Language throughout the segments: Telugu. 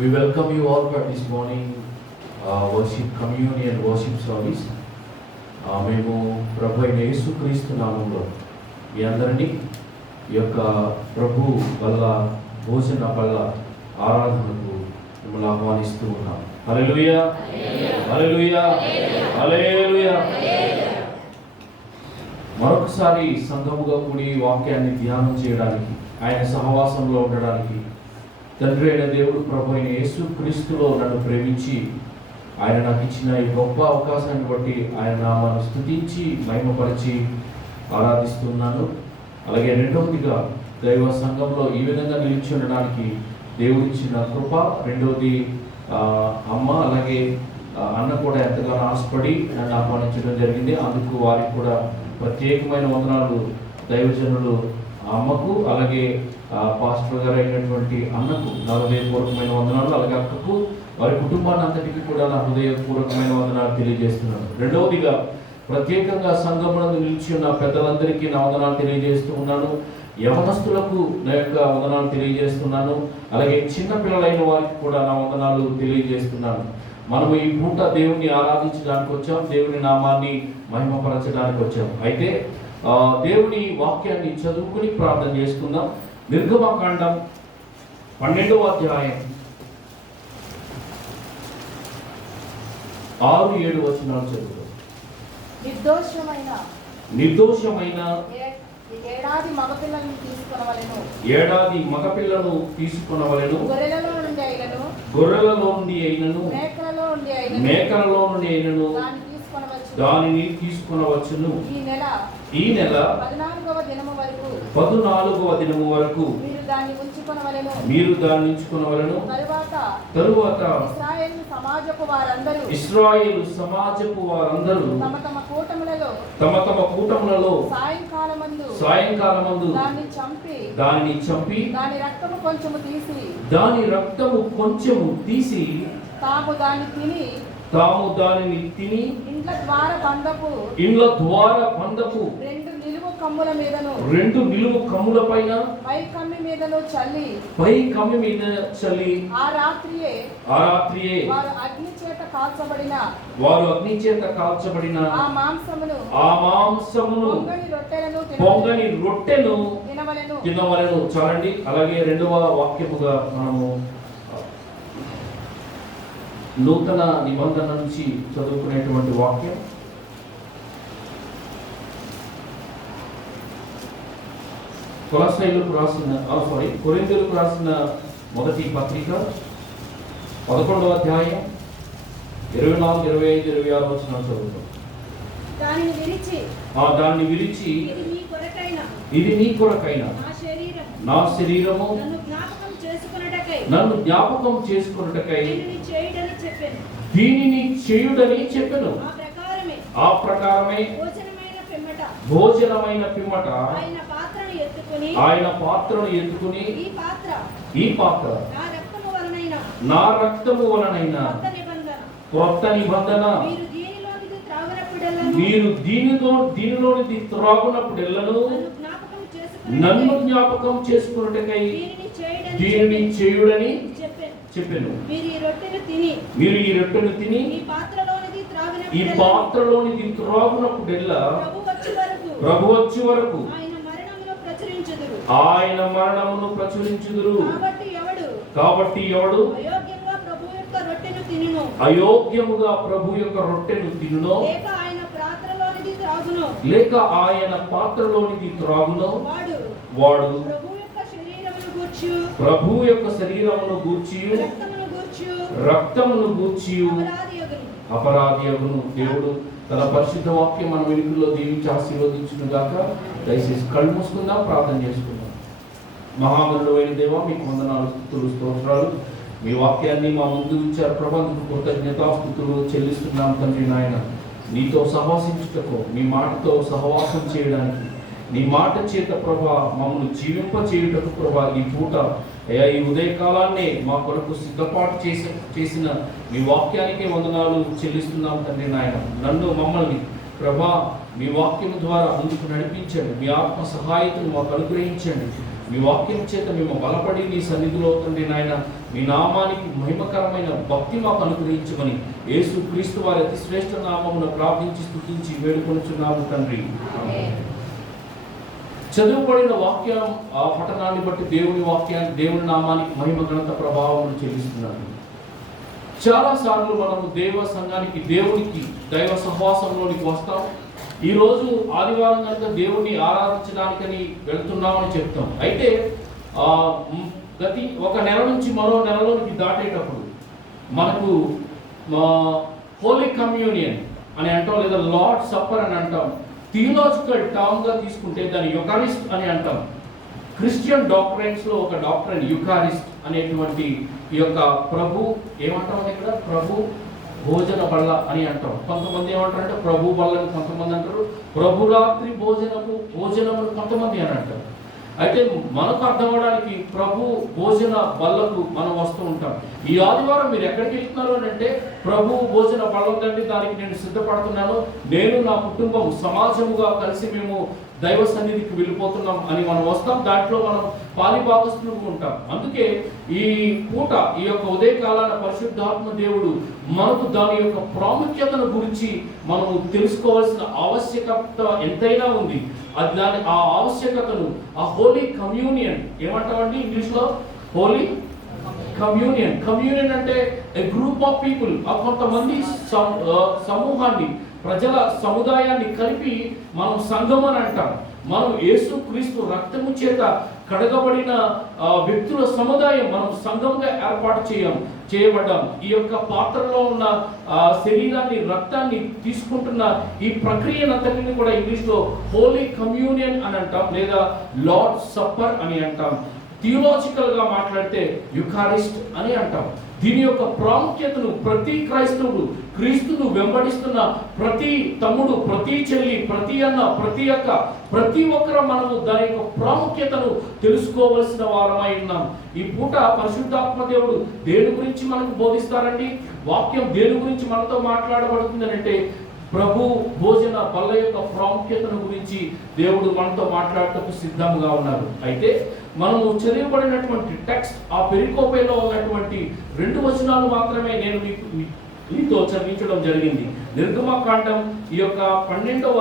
We welcome you all for this morning worship communion worship service. మేము ప్రభు అయిన యేసుక్రీస్తు నామములో మీ అందరినీ ఈ యొక్క ప్రభు వల్ల భోజన వల్ల ఆరాధనకు మిమ్మల్ని ఆహ్వానిస్తూ ఉన్నాం. హల్లెలూయా, హల్లెలూయా, హల్లెలూయా. మరొకసారి సంఘముగా కూడి వాక్యాన్ని ధ్యానం చేయడానికి, ఆయన సహవాసంలో ఉండడానికి తండ్రి అయిన దేవుడు ప్రభు అయిన యేసుక్రీస్తులో నన్ను ప్రేమించి ఆయన నాకు ఇచ్చిన ఈ గొప్ప అవకాశాన్ని బట్టి ఆయన నామాన్ని స్తుతించి మహిమపరిచి ఆరాధిస్తున్నాను. అలాగే రెండవదిగా దైవ సంఘంలో ఈ విధంగా నిలిచి ఉండడానికి దేవుడిచ్చిన కృప. రెండవది అమ్మ అలాగే అన్న కూడా ఎంతగానో ఆశపడి నన్ను ఆహ్వానించడం జరిగింది. అందుకు వారికి కూడా ప్రత్యేకమైన వందనాలు. దైవజనులు అమ్మకు అలాగే పాస్టర్ గారు అయినటువంటి అన్నకు నా హృదయపూర్వకమైన వందనాలు, అలాగే అక్కకు వారి కుటుంబాన్ని అంతటికి కూడా నా హృదయపూర్వకమైన వందనాలు తెలియజేస్తున్నాను. రెండవదిగా ప్రత్యేకంగా సంఘములో నిలిచి ఉన్న పెద్దలందరికీ నా వందనాలు తెలియజేస్తూ ఉన్నాను. యవనస్తులకు నా యొక్క వందనాలు తెలియజేస్తున్నాను. అలాగే చిన్న పిల్లలైన వారికి కూడా నా వందనాలు తెలియజేస్తున్నాను. మనము ఈ పూట దేవుని ఆరాధించడానికి వచ్చాం, దేవుని నామాన్ని మహిమపరచడానికి వచ్చాం. అయితే దేవుని వాక్యాన్ని చదువుకుని ప్రార్థన చేసుకుందాం. నిర్గమకాండం 12వ అధ్యాయం 6-7 వచనాలు చదువుతాం. నిర్దోషమైన ఏడాది మగపిల్లను తీసుకొనవలెను. గొర్రెలలో నుండి అయినను మేకలలో నుండి అయినను దానిని తీసుకొనవచ్చును. ఈ నెల 14వ దినము వరకు మీరు దాన్ని ఉంచుకొనవలెను. తరువాత ఇశ్రాయేలు సమాజపు వారందరూ తమ తమ కూటములలో సాయంకాలమందు దానిని చంపి దాని రక్తము కొంచెము తీసి తాము దానిని తిని ఇండ్ల ద్వార బంధపు రెండు నిలువు కమ్ముల పైన పై కమ్మి మీద చల్లి ఆ రాత్రియే వారు అగ్ని చేత కాల్చబడిన ఆ మాంసమును పొంగని రొట్టెను తినవలెను. చాలండి. అలాగే రెండవ వాక్యముగా మనము నూతన నిబంధన నుంచి చదువుకునేటువంటి వాక్యం కొరింథీయులకు రాసిన మొదటి పత్రిక 11వ అధ్యాయం 24, 25, 26 వచనాలు చదువుతాం. దాన్ని విరిచి ఇది నీ కొరకైన నా శరీరము నన్ను జ్ఞాపకం చేసుకొనుటకై దీనిని చేయుడని చెప్పెను. ఆ ప్రకారమే భోజనమైన పిమ్మట ఆయన పాత్రను ఎత్తుకుని ఈ పాత్ర నా రక్తము వలనైన క్రొత్త నిబంధన మీరు దీనిలోనిది త్రాగునప్పుడెల్లను నన్ను జ్ఞాపకం చేసుకున్నట్టుకై దీనిని చేయుడని చెప్పాను. మీరు ఈ రొట్టెను తిని ఈ పాత్రలోనిది త్రాగునప్పుడెల్లా ప్రభు వచ్చే వరకు ఆయన మరణమును ప్రచురించుదురు. కాబట్టి ఎవడు అయోగ్యముగా ప్రభు యొక్క రొట్టెను తినునో లేక ఆయన పాత్రలోనిది త్రాగునో వాడు ప్రభు యొక్క శరీరమును గూర్చి రక్తమును గూర్చి అపరాధి అగును. దేవుడు తన పరిశుద్ధ వాక్యం మన వెలుగులో దీవించి ఆశీర్వదించును గాక. దయచేసి కళ్ళు మూసుకుందాం, ప్రార్థన చేసుకుందాం. మహామనుడు అయిన దేవా, మీకు వందనాలు, స్తుతులు, స్తోత్రాలు. మీ వాక్యాన్ని మా ముందు ఉంచారు ప్రభా, కృతజ్ఞతాస్తుతులు చెల్లిస్తున్నాం తండ్రి. నాయన నీతో సహవాసించుటకు, మీ మాటతో సహవాసం చేయడానికి, నీ మాట చేత ప్రభా మమ్మల్ని జీవింప చేయుటకు ప్రభా ఈ పూట అయ్యా ఈ ఉదయకాలాన్నే మా కొరకు సిద్ధపాటు చేసిన మీ వాక్యానికే వందనాలు చెల్లిస్తున్నాం తండ్రి. నాయన మమ్మల్ని ప్రభా మీ వాక్యం ద్వారా ముందుకు నడిపించండి. మీ ఆత్మ సహాయతను మాకు అనుగ్రహించండి. మీ వాక్యం చేత మేము బలపడి నీ సన్నిధిలో తండ్రి నాయన మీ నామానికి మహిమకరమైన భక్తి మాకు అనుగ్రహించమని యేసు క్రీస్తు వారి అతి శ్రేష్ఠ నామమును ప్రార్థించి స్తుతించి వేడుకొనుచున్నాము తండ్రి. చదువుబడిన వాక్యం ఆ పఠనాన్ని బట్టి దేవుని నామానికి మహిమ ఘనత ప్రభావం చెల్లిస్తున్నాను. చాలాసార్లు మనము దేవ సంఘానికి దైవ సహవాసంలోనికి వస్తాం. ఈరోజు ఆదివారం కనుక దేవుణ్ణి ఆరాధించడానికని వెళ్తున్నామని చెప్తాం. అయితే ఒక నెల నుంచి మరో నెలలోనికి దాటేటప్పుడు మనకు హోలీ కమ్యూనియన్ అని అంటాం, లేదా లార్డ్ సప్పర్ అని అంటాం. థియలాజికల్ టర్మ్గా తీసుకుంటే దాన్ని యుకారిస్ట్ అని అంటాం. క్రిస్టియన్ డాక్ట్రైన్స్లో ఒక డాక్ట్రైన్ యుకారిస్ట్ అనేటువంటి ఈ యొక్క ప్రభు ఏమంటామని ఇక్కడ ప్రభు భోజన బల్ల అని అంటాం. కొంతమంది ఏమంటారంటే ప్రభు బల్లని కొంతమంది అంటారు, ప్రభురాత్రి భోజనము కొంతమంది అని అంటారు. అయితే మనకు అర్థం అవడానికి ప్రభు భోజన బల్లకు మనం వస్తూ ఉంటాం. ఈ ఆదివారం మీరు ఎక్కడికి వెళ్తున్నారు అని అంటే ప్రభు భోజన బల్లండి, దానికి నేను సిద్ధపడుతున్నాను, నేను నా కుటుంబం సమాజముగా కలిసి మేము దైవ సన్నిధికి వెళ్ళిపోతున్నాం అని మనం వస్తాం. దాంట్లో మనం పాలిభాగస్తులుగా ఉంటాం. అందుకే ఈ పూట ఈ యొక్క ఉదయకాలాన పరిశుద్ధాత్మ దేవుడు మనకు దాని యొక్క ప్రాముఖ్యతను గురించి మనము తెలుసుకోవాల్సిన ఆవశ్యకత ఎంతైనా ఉంది. ఆ ఆవశ్యకతను ఆ హోలీ కమ్యూనియన్ ఏమంటామండి ఇంగ్లీష్లో? హోలీ కమ్యూనియన్ అంటే ఏ గ్రూప్ ఆఫ్ పీపుల్, కొంతమంది సమూహాన్ని, ప్రజల సముదాయాన్ని కలిపి మనం సంఘం అని అంటాం. మనం యేసు క్రీస్తు రక్తము చేత కడగబడిన వ్యక్తుల సముదాయం, మనం సంఘంగా ఏర్పాటు చేయబడ్డాం. ఈ యొక్క పాత్రలో ఉన్న శరీరాన్ని, రక్తాన్ని తీసుకుంటున్న ఈ ప్రక్రియనంతటిని కూడా ఇంగ్లీష్లో హోలీ కమ్యూనియన్ అని అంటాం, లేదా లార్డ్ సప్పర్ అని అంటాం. థియలాజికల్గా మాట్లాడితే యుకారిస్ట్ అని అంటాం. దీని యొక్క ప్రాముఖ్యతను ప్రతి క్రైస్తవుడు, క్రీస్తును వెంబడిస్తున్న ప్రతి తమ్ముడు, ప్రతి చెల్లి, ప్రతి అన్న, ప్రతి ఒక్కరు మనము దాని యొక్క ప్రాముఖ్యతను తెలుసుకోవలసిన వారమై ఉన్నాం. ఈ పూట పరిశుద్ధాత్మ దేవుడు దేని గురించి మనకు బోధిస్తారండి? వాక్యం దేని గురించి మనతో మాట్లాడబడుతుంది అంటే ప్రభు భోజన బల్ల యొక్క ప్రాముఖ్యతను గురించి దేవుడు మనతో మాట్లాడటకు సిద్ధంగా ఉన్నారు. అయితే మనము చదివబడినటువంటి టెక్స్ట్, ఆ పెరికోపేలో ఉన్నటువంటి 2 వచనాలు మాత్రమే నేను మీతో చదివించడం జరిగింది. నిర్గమకాండం ఈ యొక్క 12వ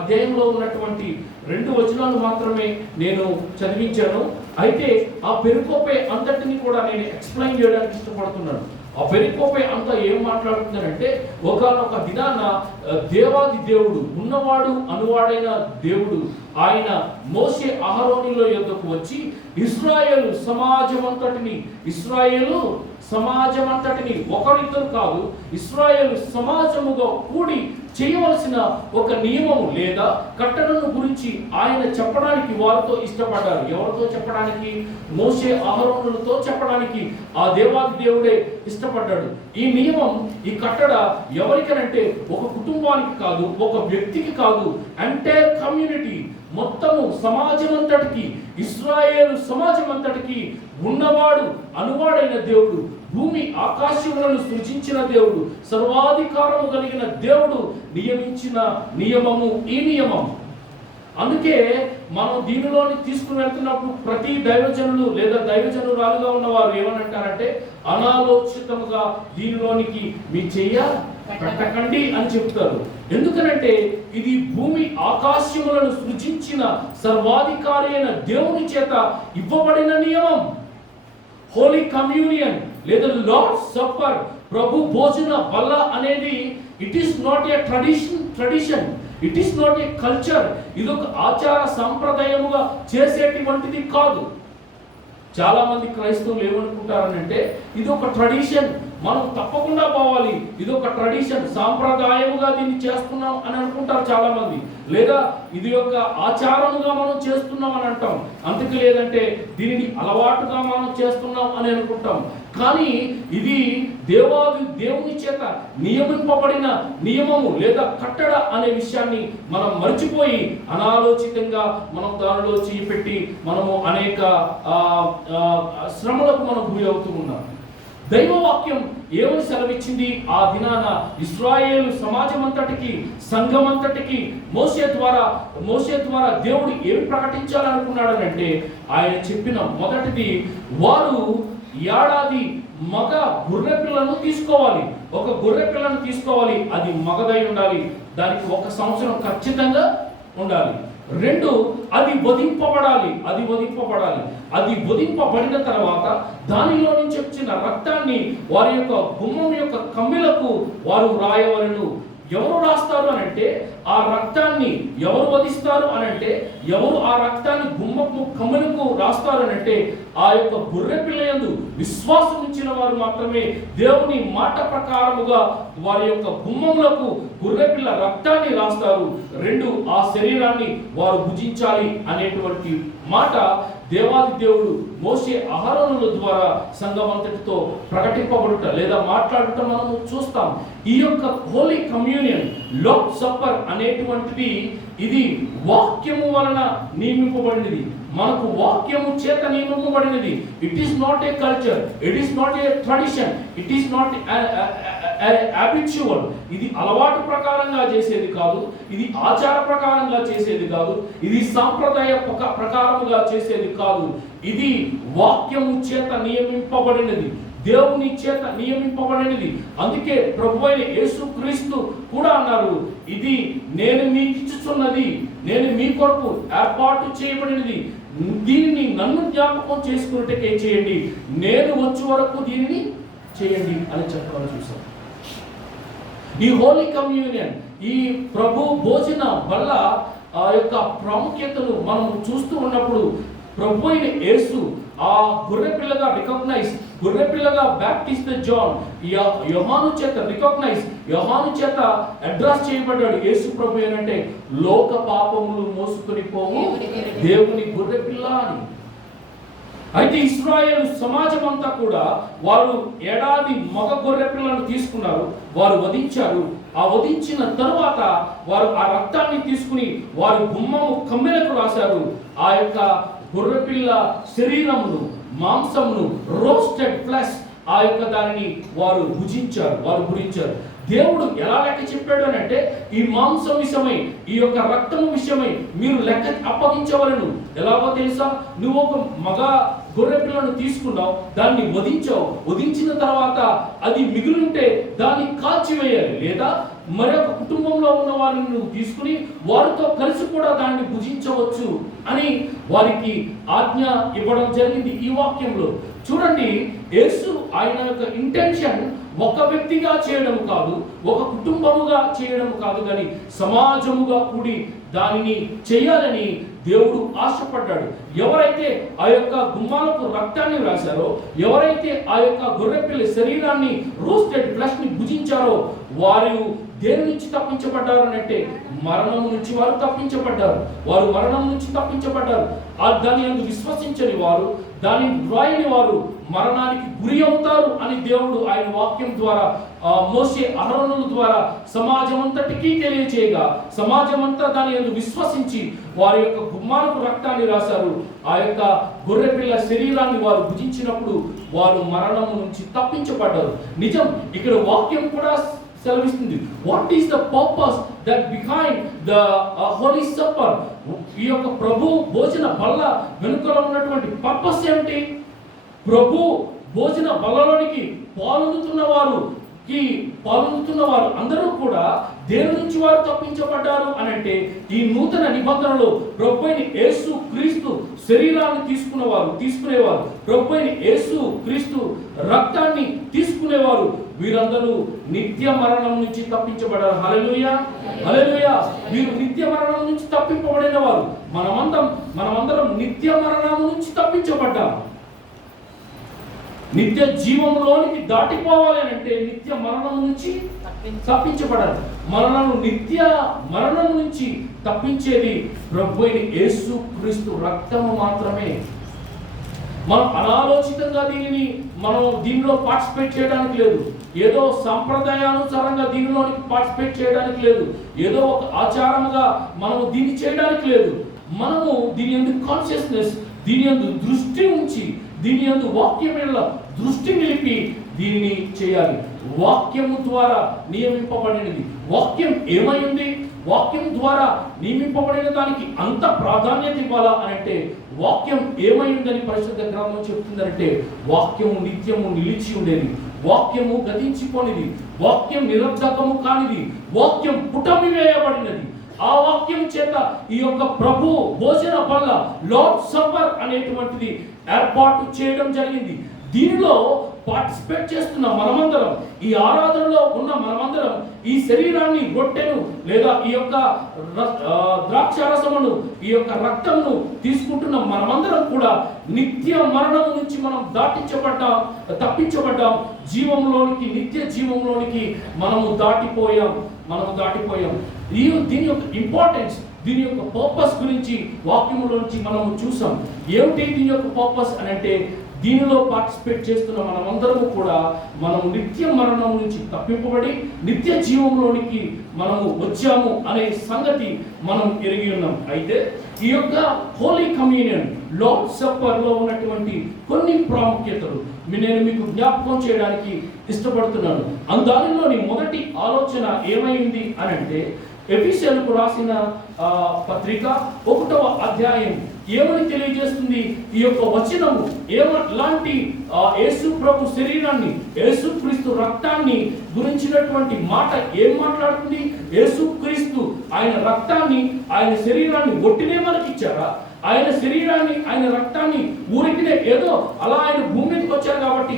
అధ్యాయంలో ఉన్నటువంటి 2 వచనాలు మాత్రమే నేను చదివించాను. అయితే ఆ పెరికోపే అంతటిని కూడా నేను ఎక్స్ప్లెయిన్ చేయడానికి ఇష్టపడుతున్నాను. ఆ పెరికోపే అంతా ఏం మాట్లాడుతుందంటే, ఒకనొక దినాన దేవాది దేవుడు, ఉన్నవాడు అనువాడైన దేవుడు, ఆయన మోషే అహరోనుల యొద్దకు వచ్చి ఇశ్రాయేలు సమాజమంతటిని ఒకరిద్దరు కాదు, ఇశ్రాయేలు సమాజముగా కూడి చేయవలసిన ఒక నియమము లేదా కట్టడను గురించి ఆయన చెప్పడానికి వారితో ఇష్టపడ్డారు. ఎవరితో చెప్పడానికి? మోషే అహరోనులతో చెప్పడానికి ఆ దేవాది దేవుడే ఇష్టపడ్డాడు. ఈ నియమం, ఈ కట్టడ ఎవరికనంటే ఒక కుటుంబానికి కాదు, ఒక వ్యక్తికి కాదు, ఎంటైర్ కమ్యూనిటీ, మొత్తము సమాజమంతటికి, ఇశ్రాయేలు సమాజమంతటికి ఉన్నవాడు అనువాడైన దేవుడు, భూమి ఆకాశములను సృజించిన దేవుడు, సర్వాధికారము కలిగిన దేవుడు నియమించిన నియమము ఈ నియమం. అందుకే మనం దీనిలోని తీసుకుని వెళ్తున్నప్పుడు ప్రతి దైవజనులు లేదా దైవజనురాలుగా ఉన్నవారు ఏమనంటారంటే, అనాలోచితముగా దీనిలోనికి మీ చెయ్య పెట్టకండి అని చెప్తారు. ఎందుకనంటే ఇది భూమి ఆకాశములను సృజించిన సర్వాధికారి అయిన దేవుని చేత ఇవ్వబడిన నియమం. హోలీ కమ్యూనియన్ లేదా లార్డ్ సప్పర్, ప్రభు భోజన బల్ల అనేది it is not a tradition, it is not a culture. ఇది ఒక ఆచార సంప్రదాయముగా చేసేటువంటిది కాదు. చాలా మంది క్రైస్తవులు ఏమనుకుంటారనంటే ఇది ఒక ట్రెడిషన్, మనం తప్పకుండా పోవాలి, ఇది ఒక ట్రెడిషన్, సాంప్రదాయముగా దీన్ని చేస్తున్నాం అని అనుకుంటారు చాలా మంది. లేదా ఇది ఒక ఆచారముగా మనం చేస్తున్నాం అని అంటాం. అందుకే లేదంటే దీనిని అలవాటుగా మనం చేస్తున్నాం అని అనుకుంటాం. కానీ ఇది దేవుని చేత నియమింపబడిన నియమము లేదా కట్టడ అనే విషయాన్ని మనం మర్చిపోయి అనాలోచితంగా మనం దానిలో చేయి పెట్టి మనము అనేక శ్రమలకు మనం గురి అవుతూ ఉన్నాం. దైవవాక్యం ఏమని సెలవిచ్చింది? ఆ దినాన ఇశ్రాయేలు సమాజం అంతటికి, సంఘం అంతటికి మోషే ద్వారా దేవుడు ఏమి ప్రకటించాలనుకున్నాడనంటే, ఆయన చెప్పిన మొదటిది, వారు ఏడాది మగ గొర్రె పిల్లను తీసుకోవాలి. ఒక గొర్రె పిల్లను తీసుకోవాలి, అది మగదై ఉండాలి, దానికి 1 సంవత్సరం ఖచ్చితంగా ఉండాలి. 2, అది వధింపబడాలి. అది వధింపబడిన తర్వాత దానిలో నుంచి వచ్చిన రక్తాన్ని వారి యొక్క గుమ్మం యొక్క కమ్మిలకు వారు రాయవలెను. ఎవరు రాస్తారు అనంటే, ఆ రక్తాన్ని ఎవరు వధిస్తారు అనంటే, ఎవరు ఆ రక్తాన్ని గుమ్మపు కమ్ములకు రాస్తారు అనంటే, ఆ యొక్క గొర్రె పిల్ల యందు విశ్వాసం ఉంచిన వారు మాత్రమే దేవుని మాట ప్రకారముగా వారి యొక్క గుమ్మములకు గొర్రె పిల్ల రక్తాన్ని రాస్తారు. 2, ఆ శరీరాన్ని వారు భుజించాలి అనేటువంటి మాట దేవాది దేవుడు మోషే అహరోనుల ద్వారా సంఘం అంతటితో ప్రకటింపబడుట లేదా మాట్లాడుట మనము చూస్తాం. ఈ యొక్క హోలీ కమ్యూనియన్, లార్డ్ సప్పర్ అనేటువంటిది ఇది వాక్యము వలన నియమింపబడినది. మనకు వాక్యము చేత నియమింపబడినది. It is not a culture, it is not a tradition, it is not habitual. ఇది అలవాటు ప్రకారంగా చేసేది కాదు, ఇది ఆచార ప్రకారంగా చేసేది కాదు, ఇది సాంప్రదాయ ప్రకారముగా చేసేది కాదు. ఇది వాక్యము చేత నియమింపబడినది, దేవుని చేత నియమింపబడినది. అందుకే ప్రభువైన యేసుక్రీస్తు కూడా అన్నారు, ఇది నేను మీకు ఇచ్చుచున్నది, నేను మీ కొరకు ఏర్పాటు చేయబడినది, దీనిని నన్ను జ్ఞాపకం చేసుకున్నట్టుకే చేయండి, నేను వచ్చే వరకు దీనిని చేయండి అని చెప్పడం చూసాం. ఈ హోలీ కమ్యూనియన్, ఈ ప్రభు భోజన వల్ల ఆ యొక్క ప్రాముఖ్యతను మనం చూస్తూ ఉన్నప్పుడు, ప్రభు అయిన యేసు ఆ గొర్రెపిల్లగా గొర్రెపిల్లగా బ్యాప్టిస్ట్ జాన్ యోహాను చేత అడ్రస్ చేయబడ్డాడు. యేసు ప్రభు ఏంటంటే, లోక పాపములు మోసుకొని పోవు దేవుని గొర్రెపిల్ల అని. అయితే ఇశ్రాయేలు సమాజం అంతా కూడా వారు ఏడాది మగ గొర్రె పిల్లను తీసుకున్నారు, వారు వధించారు. ఆ వధించిన తరువాత వారు ఆ రక్తాన్ని తీసుకుని వారి గుమ్మము కమ్మెలకు రాశారు. ఆ యొక్క గొర్రెపిల్ల శరీరమును, మాంసమును, రోస్టెడ్ ఫ్లెష్, ఆ యొక్క దానిని వారు భుజించారు. దేవుడు ఎలా లెక్క చెప్పాడు అని అంటే, ఈ మాంసం విషయమై, ఈ యొక్క రక్తము విషయమై మీరు లెక్క అప్పగించవలను. ఎలాగో తెలుసా? నువ్వు ఒక మగ గొర్రె పిల్లను తీసుకున్నావు, దాన్ని వధించిన తర్వాత అది మిగులుంటే దాన్ని కాల్చివేయాలి, లేదా మరొక కుటుంబంలో ఉన్న వారిని నువ్వు తీసుకుని వారితో కలిసి కూడా దాన్ని భుజించవచ్చు అని వారికి ఆజ్ఞ ఇవ్వడం జరిగింది. ఈ వాక్యంలో చూడండి, యేసు ఆయన యొక్క ఇంటెన్షన్ ఒక వ్యక్తిగా చేయడం కాదు, ఒక కుటుంబముగా చేయడం కాదు, కానీ సమాజముగా కూడి దానిని చేయాలని దేవుడు ఆశపడ్డాడు. ఎవరైతే ఆ యొక్క గుమ్మాలకు రక్తాన్ని రాశారో, ఎవరైతే ఆ యొక్క గొర్రెపిల్ల శరీరాన్ని, రోస్టెడ్ ఫ్లెష్ ని భుజించారో, వారు దేని నుంచి తప్పించబడ్డారు అంటే మరణం నుంచి వారు తప్పించబడ్డారు. దాని యందు విశ్వసించని వారు, దాని వ్రాయని వారు మరణానికి గురి అవుతారు అని దేవుడు ఆయన వాక్యం ద్వారా మోషే అహరోనుల ద్వారా సమాజం అంతటికీ తెలియజేయగా, సమాజం అంతా దాని యందు విశ్వసించి వారి యొక్క గుమ్మాలకు రక్తాన్ని రాశారు. ఆ యొక్క గొర్రెపిల్ల శరీరాన్ని వారు భుజించినప్పుడు వారు మరణం నుంచి తప్పించబడ్డారు. నిజం, ఇక్కడ వాక్యం కూడా సెలవిస్తుంది. What is the purpose that behind the holy supper? ఈ యొక్క ప్రభు భోజన బల్ల వెనుకలో ఉన్నటువంటి పర్పస్ ఏమిటి? ప్రభు భోజన బల్లలోనికి పాల్గొంటున్న వారు అందరూ కూడా దేని నుంచి వారు తప్పించబడ్డారు అని అంటే, ఈ నూతన నిబంధనలో ప్రభు అయిన యేసు క్రీస్తు శరీరాన్ని తీసుకునేవారు, ప్రభు అయిన యేసు క్రీస్తు రక్తాన్ని తీసుకునేవారు, వీరందరూ నిత్య మరణం నుంచి తప్పించబడ్డారు. హల్లెలూయా, హల్లెలూయా. వీరు నిత్య మరణం నుంచి తప్పింపబడిన వారు. మనమందరం నిత్య మరణం నుంచి తప్పించబడ్డాము. నిత్య జీవంలోనికి దాటిపోవాలి అని అంటే నిత్య మరణం నుంచి తప్పించబడాలి. నిత్య మరణం నుంచి తప్పించేది ప్రభు అయిన యేసు క్రీస్తు రక్తము మాత్రమే. మనం అనాలోచితంగా దీనిలో పార్టిసిపేట్ చేయడానికి లేదు, ఏదో సంప్రదాయానుసారంగా దీనిలోనికి పార్టిసిపేట్ చేయడానికి లేదు, ఏదో ఒక ఆచారముగా మనము దీన్ని చేయడానికి లేదు. మనము దీని యందు కాన్షియస్నెస్, దీని యందు దృష్టి ఉంచి, దీని యందు వాక్యం మీద దృష్టి నిలిపి దీనిని చేయాలి. వాక్యము ద్వారా నియమింపబడినది. వాక్యం ఏమైంది? వాక్యం ద్వారా నియమింపబడిన దానికి అంత ప్రాధాన్యత ఇవ్వాలా అని అంటే వాక్యం ఏమైందని పరిశుద్ధ గ్రంథం చెప్తుందంటే వాక్యము నిత్యము నిలిచి ఉండేది, వాక్యము గతించిపోనిది, వాక్యం నిరర్ధకము కానిది, వాక్యం పుటమి వేయబడినది. ఆ వాక్యం చేత ఈ యొక్క ప్రభు భోజన బల్ల లార్డ్ సప్పర్ అనేటువంటిది ఏర్పాటు చేయడం జరిగింది. దీనిలో పార్టిసిపేట్ చేస్తున్న మనమందరం, ఈ ఆరాధనలో ఉన్న మనమందరం ఈ శరీరాన్ని, రొట్టెను లేదా ఈ యొక్క ద్రాక్షారసమును, ఈ యొక్క రక్తమును తీసుకుంటున్న మనమందరం కూడా నిత్య మరణం నుంచి మనం తప్పించబడ్డాం. జీవంలోనికి, నిత్య జీవంలోనికి మనము దాటిపోయాం. దీని యొక్క ఇంపార్టెన్స్, దీని యొక్క పర్పస్ గురించి వాక్యములో నుంచి మనము చూసాం. ఏమిటి దీని యొక్క పర్పస్ అని అంటే దీనిలో పార్టిసిపేట్ చేస్తున్న మనమందరము కూడా మనము నిత్య మరణం నుంచి తప్పింపబడి నిత్య జీవంలోనికి మనము వచ్చాము అనే సంగతి మనం ఎరిగి ఉన్నాం. అయితే ఈ యొక్క హోలీ కమ్యూనియన్ లార్డ్ సప్పర్ లో ఉన్నటువంటి కొన్ని ప్రాముఖ్యతలు నేను మీకు జ్ఞాపకం చేయడానికి ఇష్టపడుతున్నాను. దానిలోని మొదటి ఆలోచన ఏమైంది అని అంటే ఎఫెసీయులకు రాసిన పత్రిక 1వ అధ్యాయం ఏమని తెలియజేస్తుంది? ఈ యొక్క వచనము ఎలాంటి యేసు ప్రభు శరీరాన్ని, యేసు క్రీస్తు రక్తాన్ని గురించినటువంటి మాట ఏం మాట్లాడుతుంది? యేసు క్రీస్తు ఆయన రక్తాన్ని, ఆయన శరీరాన్ని ఒట్టినే మనకి ఇచ్చారా? ఆయన శరీరాన్ని, ఆయన రక్తాన్ని ఊరికినే ఏదో అలా ఆయన భూమి మీదకి వచ్చారు కాబట్టి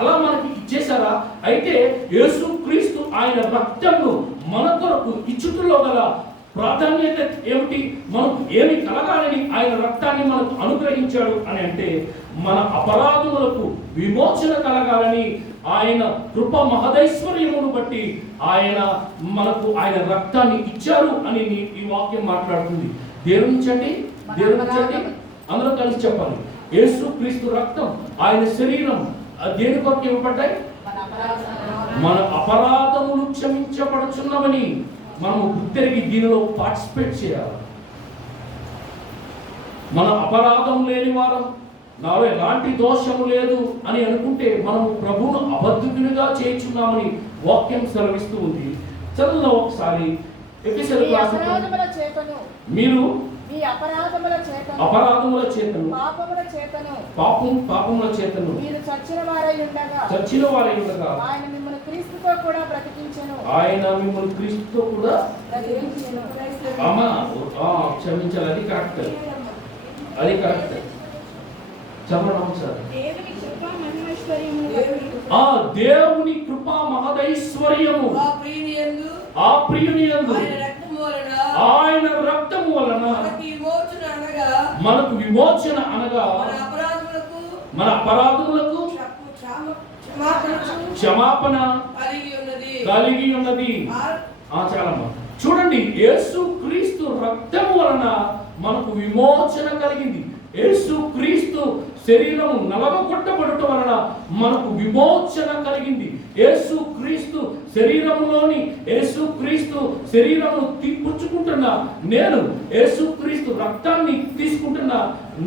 అలా మనకి ఇచ్చేశారా? అయితే యేసు క్రీస్తు ఆయన రక్తంను మన కొరకు ఇచ్చుటలో గల ప్రాధాన్యత ఏమిటి? మనకు ఏమి కలగాలని ఆయన రక్తాన్ని మనకు అనుగ్రహించాడు అని అంటే మన అపరాధములకు విమోచన కలగాలని ఆయన కృప మహదైశ్వర్యమును బట్టి ఆయన మనకు ఆయన రక్తాన్ని ఇచ్చారు అని ఈ వాక్యం మాట్లాడుతుంది. దేవునించండి, అందరూ కలిసి చెప్పాలి. యేసు క్రీస్తు రక్తం, ఆయన శరీరం దేని కొరకు ఇవ్వబడ్డాయి? మన అపరాధములు క్షమించబడుచున్నవని మనము గుర్తెరిగి దీనిలో పార్టిసిపేట్ చేయాలి. మన అపరాధం లేని వారం, నాలో ఎలాంటి దోషము లేదు అని అనుకుంటే మనం ప్రభువును అబద్ధికునిగా చేయుచున్నామని వాక్యం సెలవిస్తూ ఉంది. చదువుదాం ఒకసారి. మీరు అపరాధముల చేతను పాపముల చేతను మీరు చచ్చిన వారై ఉండగా ఆయన మిమ్మల్ని క్రీస్తుతో కూడా బ్రతికించెను. క్షమించాలి. అది కరెక్ట్. చదవడం సార్. దేవుని కృపా మహదైశ్వర్యము ఆ ప్రియుని యందు ఆయన రక్తము వలన మనకు విమోచన అనగా మన అపరాధములకు క్షమాపణ కలిగి ఉన్నది. చాలమ్మా చూడండి, యేసు క్రీస్తు రక్తము వలన మనకు విమోచన కలిగింది. యేసు క్రీస్తు శరీరము నలగొట్టబడటం వలన మనకు విమోచన కలిగింది. యేసు క్రీస్తు శరీరములోని యేసు క్రీస్తు శరీరమును పుచ్చుకుంటున్నా నేను, యేసు క్రీస్తు రక్తాన్ని తీసుకుంటున్నా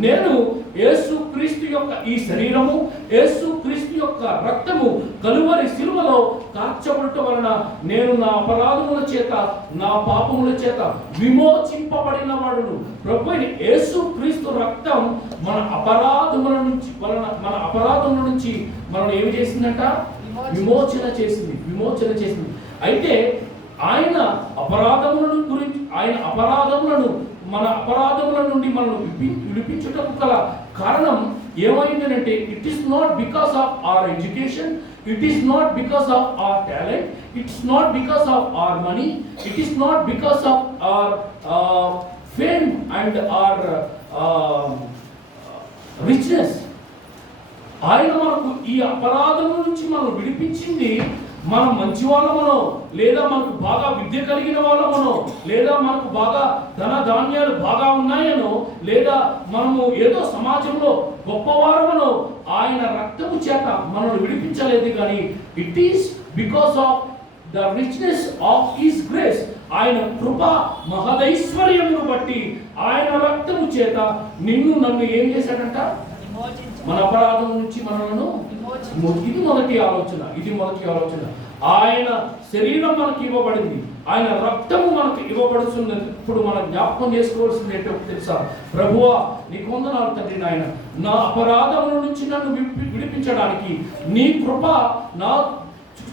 నేను, యేసు క్రీస్తు యొక్క ఈ శరీరము, యేసు క్రీస్తు యొక్క రక్తము కలువరి శిలువలో కార్చబడటం వలన నేను నా అపరాధముల చేత, నా పాపముల చేత విమోచింపబడిన వాడును. ప్రభువైన యేసు క్రీస్తు రక్తం మన అపరాధముల నుంచి మనం ఏమి చేసిందంట? విమోచన చేసింది. అయితే ఆయన అపరాధములను మన అపరాధముల నుండి మనం విడిపించుటకు గల కారణం ఏమైందంటే it is not because of our education, it is not because of our talent, it's not because of our money, it is not because of our fame and hour richness. ఆయన మనకు ఈ అపరాధం నుంచి మనం విడిపించింది మనం మంచి వాళ్ళమనో, లేదా మనకు బాగా విద్య కలిగిన వాళ్ళమనో, లేదా మనకు బాగా ధన ధాన్యాలు బాగా ఉన్నాయనో, లేదా మనము ఏదో సమాజంలో గొప్పవారమనో ఆయన రక్తము చేత మనల్ని విడిపించలేదు. కానీ it is because of the richness of his grace. ఆయన కృప మహదైశ్వర్యమును బట్టి ఆయన రక్తము చేత నిన్ను నన్ను ఏం చేశాడంట? మన అపరాధం నుంచి మనలను ఇది మొదటి ఆలోచన. ఆయన శరీరం మనకి ఇవ్వబడింది, ఆయన రక్తము మనకు ఇవ్వబడుతుంది. ఇప్పుడు మనం జ్ఞాపకం చేసుకోవాల్సింది ఏంటో తెలుసా? ప్రభువా నీకు వందనాలు తండ్రి నాయన, నా అపరాధముల నుంచి నన్ను విడిపించడానికి, నీ కృప నా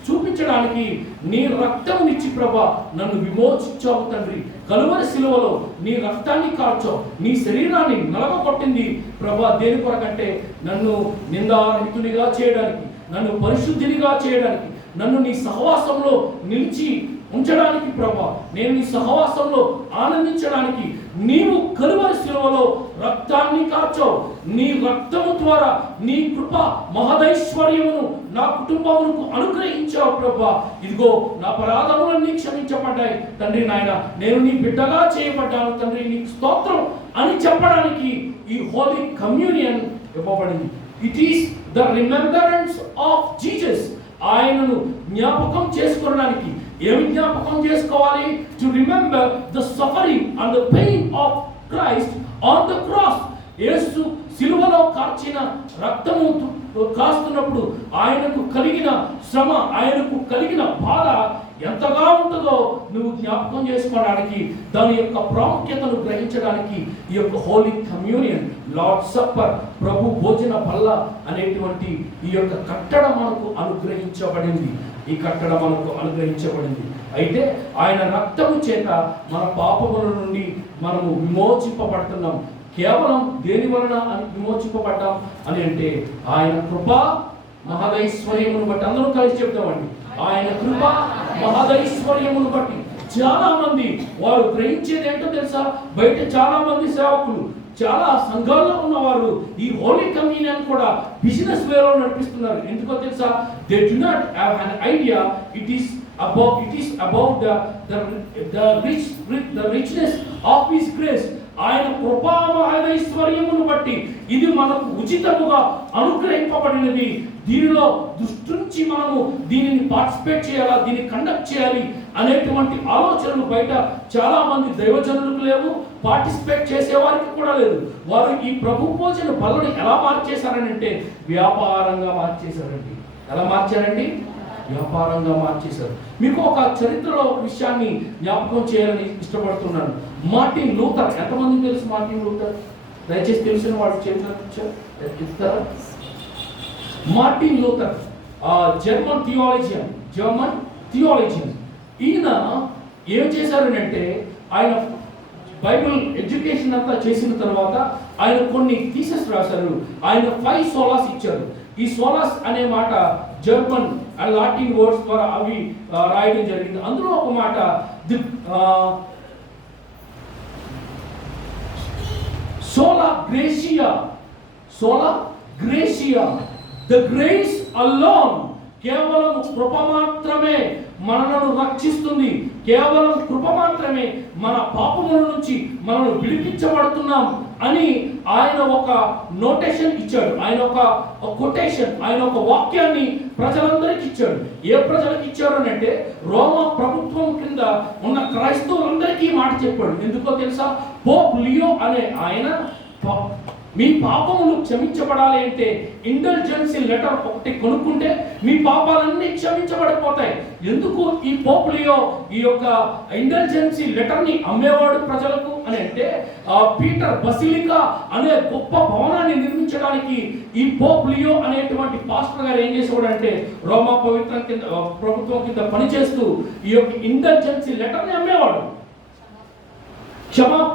చూపించడానికి నీ రక్తమునిచ్చి ప్రభా నన్ను విమోచించావు తండ్రి. కలువరి శిలువలో నీ రక్తాన్ని కార్చావు, నీ శరీరాన్ని నలగొట్టింది ప్రభా. దేని కొరకంటే నన్ను నిందారహితునిగా చేయడానికి, నన్ను పరిశుద్ధినిగా చేయడానికి, నన్ను నీ సహవాసంలో నిలిచి ఉంచడానికి ప్రభా, నేను నీ సహవాసంలో ఆనందించడానికి నీవు కలువరి శిలువలో రక్తాన్ని కార్చావు. నీ రక్తము ద్వారా నీ కృప మహదైశ్వర్యమును నా కుటుంబమునకు అనుగ్రహించావు ప్రభా. ఇదిగో నా అపరాధములన్నీ క్షమించబడ్డాయి తండ్రి నాయన, నేను నీ బిడ్డగా చేయబడ్డాను తండ్రి, నీకు స్తోత్రం అని చెప్పడానికి ఈ హోలీ కమ్యూనియన్ ఇవ్వబడింది. It is the remembrance of Jesus. ఆయనను జ్ఞాపకం చేసుకోవడానికి ఏమి జ్ఞాపకం చేసుకోవాలి? To remember the suffering and the pain of Christ on the cross. Yesu సిలువలో కార్చిన రక్తము కాస్తున్నప్పుడు ఆయనకు కలిగిన శ్రమ, ఆయనకు కలిగిన బాధ ఎంతగా ఉంటుందో నువ్వు జ్ఞాపకం చేసుకోవడానికి, దాని యొక్క ప్రాముఖ్యతను గ్రహించడానికి ఈ యొక్క హోలీ కమ్యూనియన్, లార్డ్ సప్పర్, ప్రభు భోజన బల్ల అనేటువంటి ఈ యొక్క కట్టడ మనకు అనుగ్రహించబడింది. ఈ కట్టడ మనకు అనుగ్రహించబడింది. అయితే ఆయన రక్తము చేత మన పాపముల నుండి మనము విమోచింపబడుతున్నాం. కేవలం దేని వలన విమోచింపబడ్డాం అని అంటే ఆయన కృప మహదైశ్వర్యమును బట్టి. అందరూ కలిసి చెప్తామండి, ఆయన కృప మహదైశ్వర్యమును బట్టి. చాలా మంది వారు గ్రహించేది ఏంటో తెలుసా? బయట చాలా మంది సేవకులు, చాలా సంఘాల్లో ఉన్నవారు ఈ హోలీ కమ్యూనియన్ కూడా బిజినెస్ వేలో నడిపిస్తున్నారు. ఎందుకో తెలుసా? They do not have an idea. It is about the richness of his grace. ఆయన కృపా మహదైశ్వర్యమును బట్టి ఇది మనకు ఉచితముగా అనుగ్రహింపబడినది. దీనిలో దృష్టించి మనము దీనిని పార్టిసిపేట్ చేయాలా, దీన్ని కండక్ట్ చేయాలి అనేటువంటి ఆలోచనలు బయట చాలా మంది దైవజనులకు లేవు, పార్టిసిపేట్ చేసేవారికి కూడా లేదు. వారు ఈ ప్రభు భోజన బలను ఎలా మార్చేశారని అంటే వ్యాపారంగా మార్చేశారండి. ఎలా మార్చారండి? వ్యాపారంగా మార్చేశారు. మీకు ఒక చరిత్రలో ఒక విషయాన్ని జ్ఞాపకం చేయాలని ఇష్టపడుతున్నాను. Martin Luther. ఎంతమంది తెలుసు మార్టిన్ లూథర్? దయచేసి తెలిసిన వాళ్ళు చెప్తారా? Martin Luther German theologian. ఈయన ఏం చేశారని అంటే ఆయన బైబిల్ ఎడ్యుకేషన్ అంతా చేసిన తర్వాత ఆయన కొన్ని థీసిస్ రాశారు. ఆయన 5 సోలాస్ ఇచ్చారు. ఈ సోలాస్ అనే మాట జర్మన్ అండ్ లాటిన్ వర్డ్స్ ద్వారా అవి రాయడం జరిగింది. అందులో ఒక మాట సోలా గ్రేషియా, ద గ్రేస్ అలోన్. కేవలం కృప మాత్రమే మనలను రక్షిస్తుంది. కేవలం కృప మాత్రమే మన పాపముల నుంచి మనం విడిపించబడుతున్నాం అని ఆయన ఒక నోటేషన్ ఇచ్చాడు. ఆయన ఒక కొటేషన్, ఆయన ఒక వాక్యాన్ని ప్రజలందరికీ ఇచ్చాడు. ఏ ప్రజలకు ఇచ్చాడు అని అంటే రోమా ప్రభుత్వం కింద ఉన్న క్రైస్తవులందరికీ మాట చెప్పాడు. ఎందుకో తెలుసా? పోప్ లియో అనే ఆయన మీ పాపములు క్షమించబడాలి అంటే ఇండల్జెన్సీ లెటర్ ఒకటి కొనుక్కుంటే మీ పాపాలన్నీ క్షమించబడిపోతాయి. ఎందుకు ఈ పోప్ లియో ఈ యొక్క ఇండల్జెన్సీ లెటర్ని అమ్మేవాడు ప్రజలకు అని అంటే పీటర్ బసిలికా అనే గొప్ప భవనాన్ని నిర్మించడానికి ఈ పోప్ లియో అనేటువంటి పాస్టర్ గారు ఏం చేసేవాడు అంటే రోమా ప్రభుత్వం కింద పనిచేస్తూ ఈ యొక్క ఇండల్జెన్సీ లెటర్ని అమ్మేవాడు.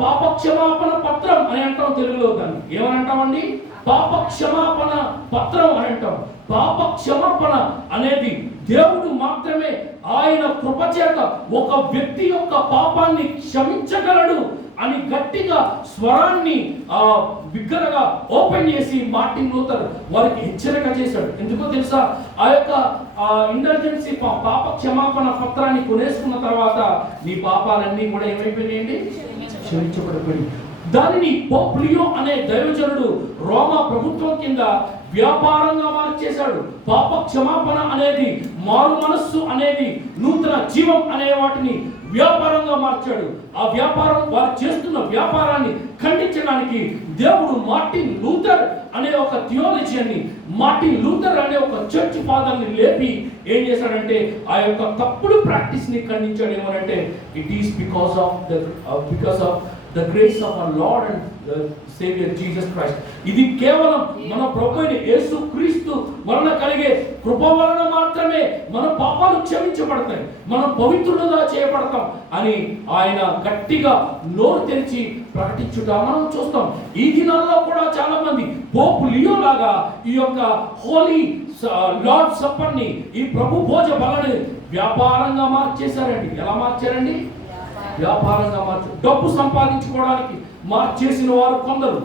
పాప క్షమాపణ పత్రం అని అంటాం తెలుగులో. దాన్ని ఏమని అంటామండి? పాప క్షమాపణ పత్రం అని అంటాం. పాప క్షమాపణ అనేది దేవుడు మాత్రమే ఆయన కృపచేత ఒక వ్యక్తి యొక్క పాపాన్ని క్షమించగలడు అని గట్టిగా స్వరాన్ని బిగ్గరగా ఓపెన్ చేసి మార్టిన్ లూథర్ వారికి హెచ్చరిక చేశాడు. ఎందుకో తెలుసా? ఆ యొక్క ఇండల్జెన్సీ పాప క్షమాపణ పత్రాన్ని కొనేసుకున్న తర్వాత నీ పాపాలన్నీ కూడా ఏమైపోయినాయండి? క్షమించబడిపోయి. దానిని పోప్ లియో అనే దైవజనుడు రోమా ప్రభుత్వం కింద వ్యాపారంగా మార్చేశాడు. పాప క్షమాపణ అనేది, మారు మనస్సు అనేది, నూతన జీవం అనే వాటిని వ్యాపారంగా మార్చాడు. ఆ వ్యాపారం, వారు చేస్తున్న వ్యాపారాన్ని ఖండించడానికి దేవుడు మార్టిన్ లూథర్ అనే ఒక థియాలజీని, మార్టిన్ లూథర్ అనే ఒక చర్చ్ ఫాదర్ని లేపి ఏం చేశాడంటే ఆ యొక్క తప్పుడు ప్రాక్టీస్ ని ఖండించాడు. ఏమనంటే it is because of the grace of our Lord and saviour Jesus Christ. ఇది కేవలం మన ప్రభువైన యేసు క్రీస్తు వలన కలిగే కృప వలన మాత్రమే మన పాపాలు క్షమించబడతాయి, మనం పవిత్రులుగా చేయబడతాం అని ఆయన గట్టిగా నోరు తెరిచి ప్రకటించుట మనం చూస్తాం. ఈ దినాల్లో కూడా చాలా మంది పోప్ లియో లాగా ఈ యొక్క హోలీ లార్డ్ సప్పర్ ని, ఈ ప్రభు భోజ బలని వ్యాపారంగా మార్చేశారండి. ఎలా మార్చారండి? వ్యాపారంగా డబ్బు సంపాదించుకోవడానికి మార్చేసిన వారు కొందరు,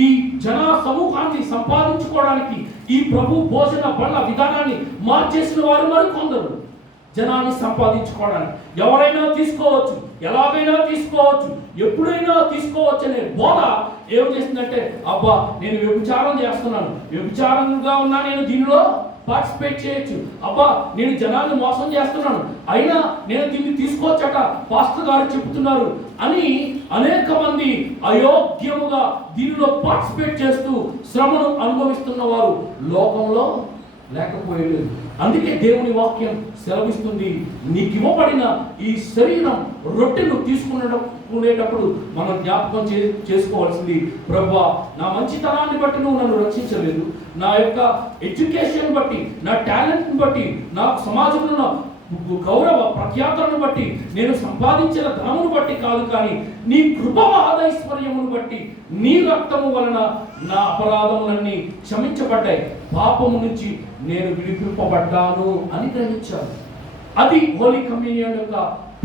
ఈ జన సమూహాన్ని సంపాదించుకోవడానికి ఈ ప్రభు భోజన బళ్ళ విధానాన్ని మార్చేసిన వారు మరి కొందరు. జనాన్ని సంపాదించుకోవడానికి ఎవరైనా తీసుకోవచ్చు, ఎలాగైనా తీసుకోవచ్చు, ఎప్పుడైనా తీసుకోవచ్చు అనే బోధ ఏం చేస్తుందంటే, అబ్బా నేను వ్యభిచారం చేస్తున్నాను, వ్యభిచారంగా ఉన్నా నేను దీనిలో పార్టిసిపేట్ చేయొచ్చు, అబ్బా నేను జనాన్ని మోసం చేస్తున్నాను అయినా నేను దీన్ని తీసుకోవచ్చట పాస్టర్ గారు చెబుతున్నారు అని అనేక మంది అయోగ్యముగా దీనిలో పార్టిసిపేట్ చేస్తూ శ్రమను అనుభవిస్తున్న వారు లోకంలో లేకపోయేది. అందుకే దేవుని వాక్యం సెలవిస్తుంది, నీకు ఇవ్వబడిన ఈ శరీరం రొట్టెను తీసుకునేటప్పుడు మనం జ్ఞాపకం చేసుకోవాల్సింది, ప్రభువా నా మంచితనాన్ని బట్టి నువ్వు నన్ను రక్షించలేదు, నా యొక్క ఎడ్యుకేషన్ బట్టి, నా టాలెంట్ని బట్టి, నా సమాజంలో గౌరవ ప్రఖ్యాతలను బట్టి, నేను సంపాదించిన ధనమును బట్టి కాదు, కానీ నీ కృపవాదైశ్వర్యమును బట్టి, నీ రక్తము వలన నా అపరాధములన్నీ క్షమించబడ్డాయి, పాపము నుంచి నేను విడిపింపబడ్డాను అని గ్రహించాను. అది హోలీ కమ్యూనియన్ యొక్క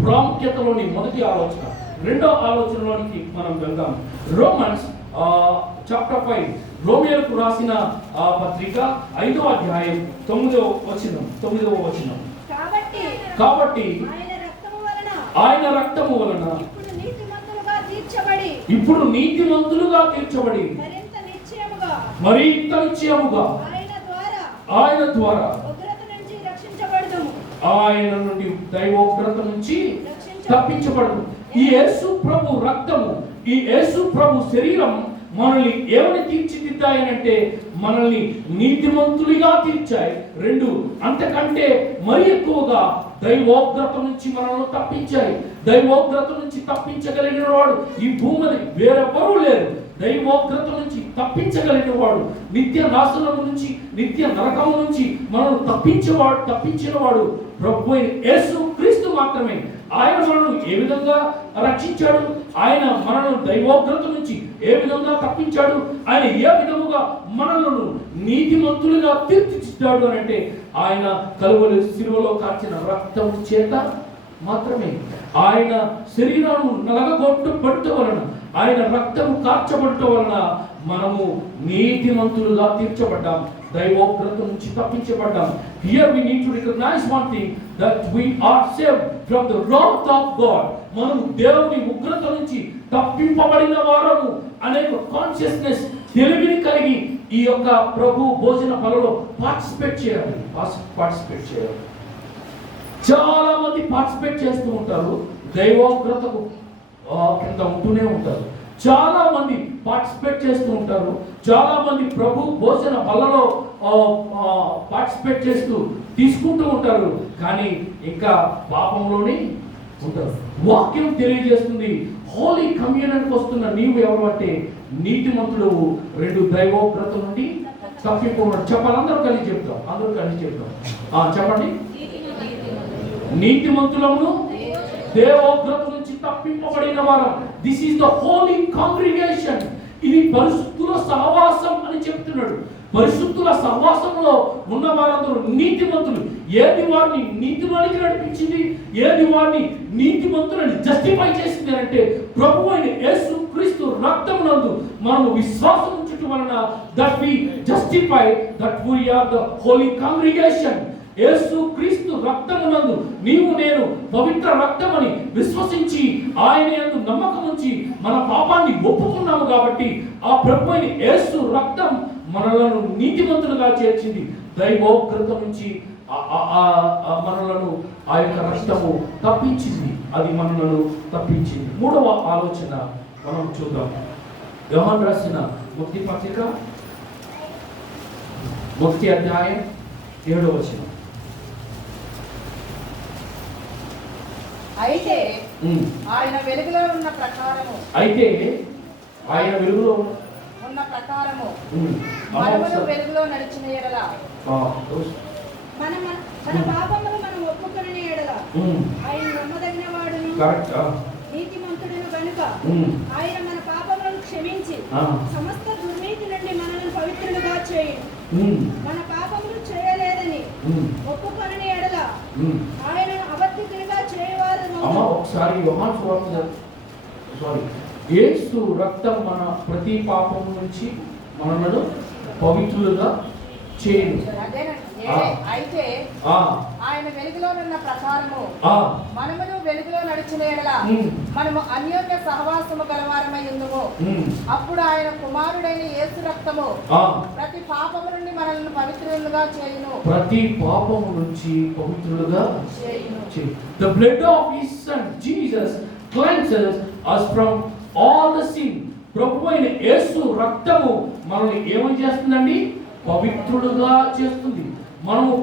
ప్రాముఖ్యతలోని మొదటి ఆలోచన. రెండో ఆలోచనలోనికి మనం వెళ్దాం. రోమన్స్ చాప్టర్ 5, రోమియోలకు రాసిన పత్రిక 5వ అధ్యాయం 9వ వచనం. కాబట్టి ఆయన రక్తము వలన ఇప్పుడు నీతిమంతులుగా తీర్చబడి మరింత నిశ్చయముగా ఆయన ద్వారా ఆయన నుండి దైవోగ్రత నుంచి తప్పించబడదు. ఈ యేసు ప్రభు రక్తము, ఈ యేసు ప్రభు శరీరం మనల్ని ఏమని తీర్చిదిద్దాయనంటే మనల్ని నీతిమంతులుగా తీర్చాయి. 2 అంతకంటే మరి ఎక్కువగా దైవోగ్రత నుంచి మనల్ని తప్పించాయి. దైవోగ్రత నుంచి తప్పించగలిగిన వాడు ఈ భూమిని వేరెవరూ లేరు. దైవోగ్రత నుంచి తప్పించగలిగిన వాడు, నిత్య నాశనం నుంచి, నిత్య నరకము నుంచి మనల్ని తప్పించిన వాడు ప్రభు అయిన యేసు క్రీస్తు మాత్రమే. ఆయన మనల్ని ఏ విధంగా రక్షించాడు, ఆయన మనల్ని దైవోగ్రత నుంచి ఏ విధంగా తప్పించాడు, ఆయన ఏ విధముగా మనలను నీతిమంతులుగా తీర్చిదిద్దాడు అని అంటే ఆయన కలువరి శిలువలో కార్చిన రక్తం చేత మాత్రమే. ఆయన శరీరాన్ని నలగగొట్టబడటం వలన, ఆయన రక్తము కార్చబడటం వలన మనము నీతిమంతులుగా తీర్చబడ్డాం, దైవోగ్రత నుంచి తప్పించబడ్డాం. Here we need to recognize one thing, that we are saved from the wrath of God. మనము దేవుని ఉగ్రత నుంచి తప్పింపబడిన వారము అనే కాన్షియస్నెస్, తెలివిని కలిగి ఈ యొక్క ప్రభు భోజన బలలో పార్టిసిపేట్ చేయాలి. చాలా మంది పార్టిసిపేట్ చేస్తూ ఉంటారు, దైవోగ్రతకు కింద ఉంటూనే ఉంటారు. చాలా మంది పార్టిసిపేట్ చేస్తూ ఉంటారు, చాలా మంది ప్రభు భోజన బలలో పార్టిసిపేట్ చేస్తూ తీసుకుంటూ ఉంటారు, కానీ ఇంకా పాపంలోనే ఉంటారు. వాక్యం తెలియజేస్తుంది, హోలీ కమ్యూనియన్కి వస్తున్న నీవు ఎవరు అంటే నీతిమంతుడు, 2 దైవోగ్రత నుండి తప్పిపోవడం. చెప్పాలి, అందరూ కలిసి చెప్తాం. చెప్పండి. నీతిమంతులను దేవోగ్రత నుంచి తప్పింపబడిన వారం. This is the holy congregation. ఇది పరిశుద్ధుల సహవాసం అని చెప్తున్నాడు. పరిశుద్ధుల సహవాసంలో ఉన్న వారందరూ నీతిమంతులు. ఏది వారిని నీతిలోనికి నడిపించింది, ఏది వారిని నీతిమంతులని జస్టిఫై చేసింది అంటే ప్రభు అయిన యేసు క్రీస్తు రక్తమునందు మనము విశ్వాసం ఉంచటం వలన that we justify, that we are the holy congregation. Yesu Kristu రక్తమునందు నీవు నేను పవిత్ర రక్తమని విశ్వసించి ఆయన యందు నమ్మకం ఉంచి మన పాపాన్ని ఒప్పుకున్నాము కాబట్టి ఆ ప్రభు అయిన యేసు రక్తం మనలను నీతిమంతులుగా చేర్చింది, దైవోగ్రత నుంచి మనలను ఆ యొక్క రక్తము తప్పించింది, అది మనలను తప్పించింది. మూడవ ఆలోచన మనం చూద్దాం. యోహాను రాసిన మొదటి పత్రిక 1వ అధ్యాయం 7వ వచనం. అయితే ఆయన వెలుగులో ఉన్న ప్రకారము మనమును వెలుగులో నడిచిన ఎడల మన పాపములు మనం ఒప్పుకొనిన ఎడల ఆయన నమ్మదగిన వాడును నీతిమంతుడును గనుక ఆయన మన పాపములను క్షమించి సమస్త దుర్నీతి నుండి మనల్ని పవిత్రులుగా చేయును. మన పాపములు చేయలేదని ఒప్పుకొనిన ఎడల ఆయన అబద్ధికులుగా చేయవారు. ఒకసారి యోహాను సువార్త యేసు రక్తం మన ప్రతి పాపం నుంచి మనలను పవిత్రులుగా చేయను. అయితే ఆయన వెలుగులో ఉన్న ప్రకారము మనమును వెలుగులో నడిచిన ఎడల మనము అన్యోన్య సహవాసము గలవారమై ఉందుము. అప్పుడు ఆయన కుమారుడైన యేసు రక్తము ప్రతి పాపము నుండి మనల్ని పవిత్రులుగా చేయును. ప్రతి పాపము నుంచి పవిత్రులుగా చేయును. The blood of his son Jesus cleanses us from all the sin. ప్రభువైన యేసు రక్తము మనల్ని ఏమని చేస్తుందండి? పవిత్రులుగా చేస్తుంది. మనము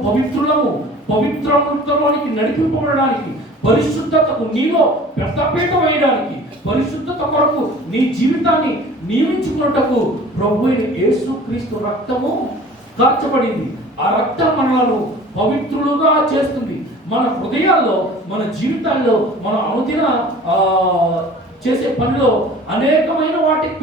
పవిత్రలోనికి నడిపింపబడడానికి, పరిశుద్ధతకు నీలో పెద్దపీట వేయడానికి, పరిశుద్ధత కొరకు నీ జీవితాన్ని నియమించుకున్నటకు ప్రభువైన యేసు క్రీస్తు రక్తము కార్చబడింది. ఆ రక్తం మనలను పవిత్రులుగా చేస్తుంది. మన హృదయాల్లో, మన జీవితాల్లో, మన అనుదిన చేసే పనిలో అనేకమైన వాటికి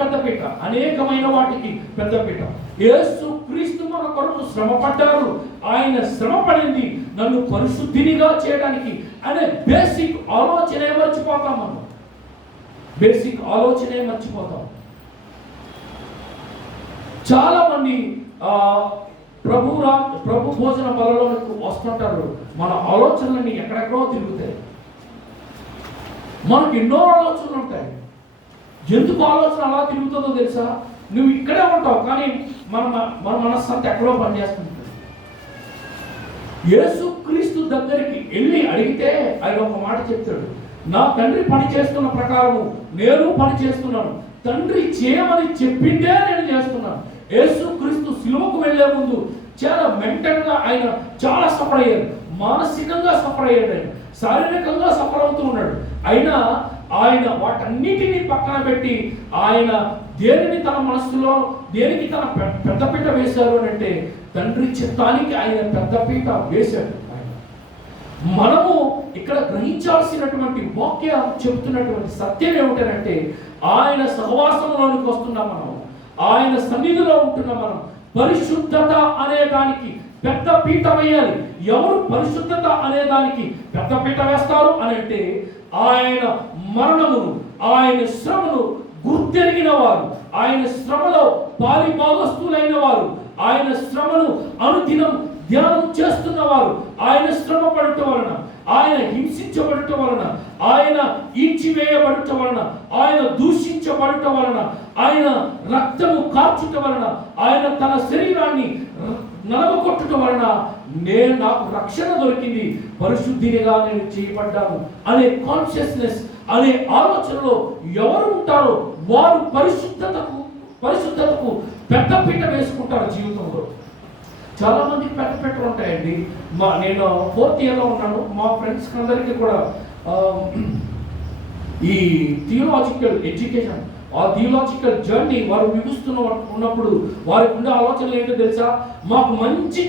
పెద్దపీట. యేసు క్రీస్తు మన కొరకు శ్రమపడ్డారు. ఆయన శ్రమపడింది నన్ను పరిశుద్ధినిగా చేయడానికి అనే బేసిక్ ఆలోచనే మర్చిపోతాం. చాలా మంది ప్రభు భోజన బలలోకి వస్తుంటారు. మన ఆలోచనలన్నీ ఎక్కడెక్కడో తిరుగుతాయి. మనకు ఎన్నో ఆలోచనలు ఉంటాయి. ఎందుకు ఆలోచన అలా తిరుగుతుందో తెలుసా? నువ్వు ఇక్కడే ఉంటావు, కానీ మన మనస్సంతా ఎక్కడో పనిచేస్తుంది. యేసు క్రీస్తు దగ్గరికి వెళ్ళి అడిగితే ఆయన ఒక మాట చెప్తాడు, నా తండ్రి పని చేస్తున్న ప్రకారము నేను పని చేస్తున్నాను, తండ్రి చేయమని చెప్పిందే నేను చేస్తున్నాను. యేసు క్రీస్తు సిలువకు వెళ్లే ముందు చాలా మెంటల్గా ఆయన చాలా సఫర్ అయ్యారు, మానసికంగా సఫర్ అయ్యాడు, ఆయన శారీరకంగా సఫర్ అవుతూ ఉన్నాడు. అయినా ఆయన వాటన్నిటినీ పక్కన పెట్టి ఆయన దేనిని తన మనస్సులో, దేనికి తన పెద్దపీట వేశారు అని అంటే తండ్రి చిత్తానికి ఆయన పెద్దపీట వేశాడు. మనము ఇక్కడ గ్రహించాల్సినటువంటి వాక్యం చెబుతున్నటువంటి సత్యం ఏమిటంటే, ఆయన సహవాసంలోనికి వస్తున్నాం, మనం ఆయన సన్నిధిలో ఉంటున్నాం. మనం పరిశుద్ధత అనే దానికి పెద్ద పీట వేయాలి. ఎవరు పరిశుద్ధత అనే దానికి పెద్ద పీట వేస్తారు అని అంటే, ఆయన మరణమును, ఆయన శ్రమను గుర్తెరిగిన వారు, ఆయన శ్రమలో పాలి భాగస్తులైన వారు, ఆయన శ్రమను అనుదినం ధ్యానం చేస్తున్నవారు, ఆయన శ్రమ పడటం వలన, ఆయన హింసించబడటం వలన, ఆయన ఈడ్చివేయబడటం వలన, ఆయన దూషించబడటం వలన, ఆయన రక్తము కార్చుట వలన, ఆయన తన శరీరాన్ని నలగొట్టుట వలన నాకు రక్షణ దొరికింది, పరిశుద్ధినిగా నేను చేయబడ్డాను అనే కాన్షియస్నెస్ అనే ఆలోచనలో ఎవరు ఉంటారో వారు పరిశుద్ధతకు పెద్దపీట వేసుకుంటారు జీవితంలో. చాలా మందికి పెద్దపీటలు ఉంటాయండి. నేను 4th ఇయర్లో ఉన్నాను. మా ఫ్రెండ్స్ అందరికీ కూడా ఈ థియోలాజికల్ ఎడ్యుకేషన్, ఆ థియోలాజికల్ జర్నీ వారు ఉన్నప్పుడు వారికి ఉండే ఆలోచనలు ఏంటో తెలుసా? మాకు మంచి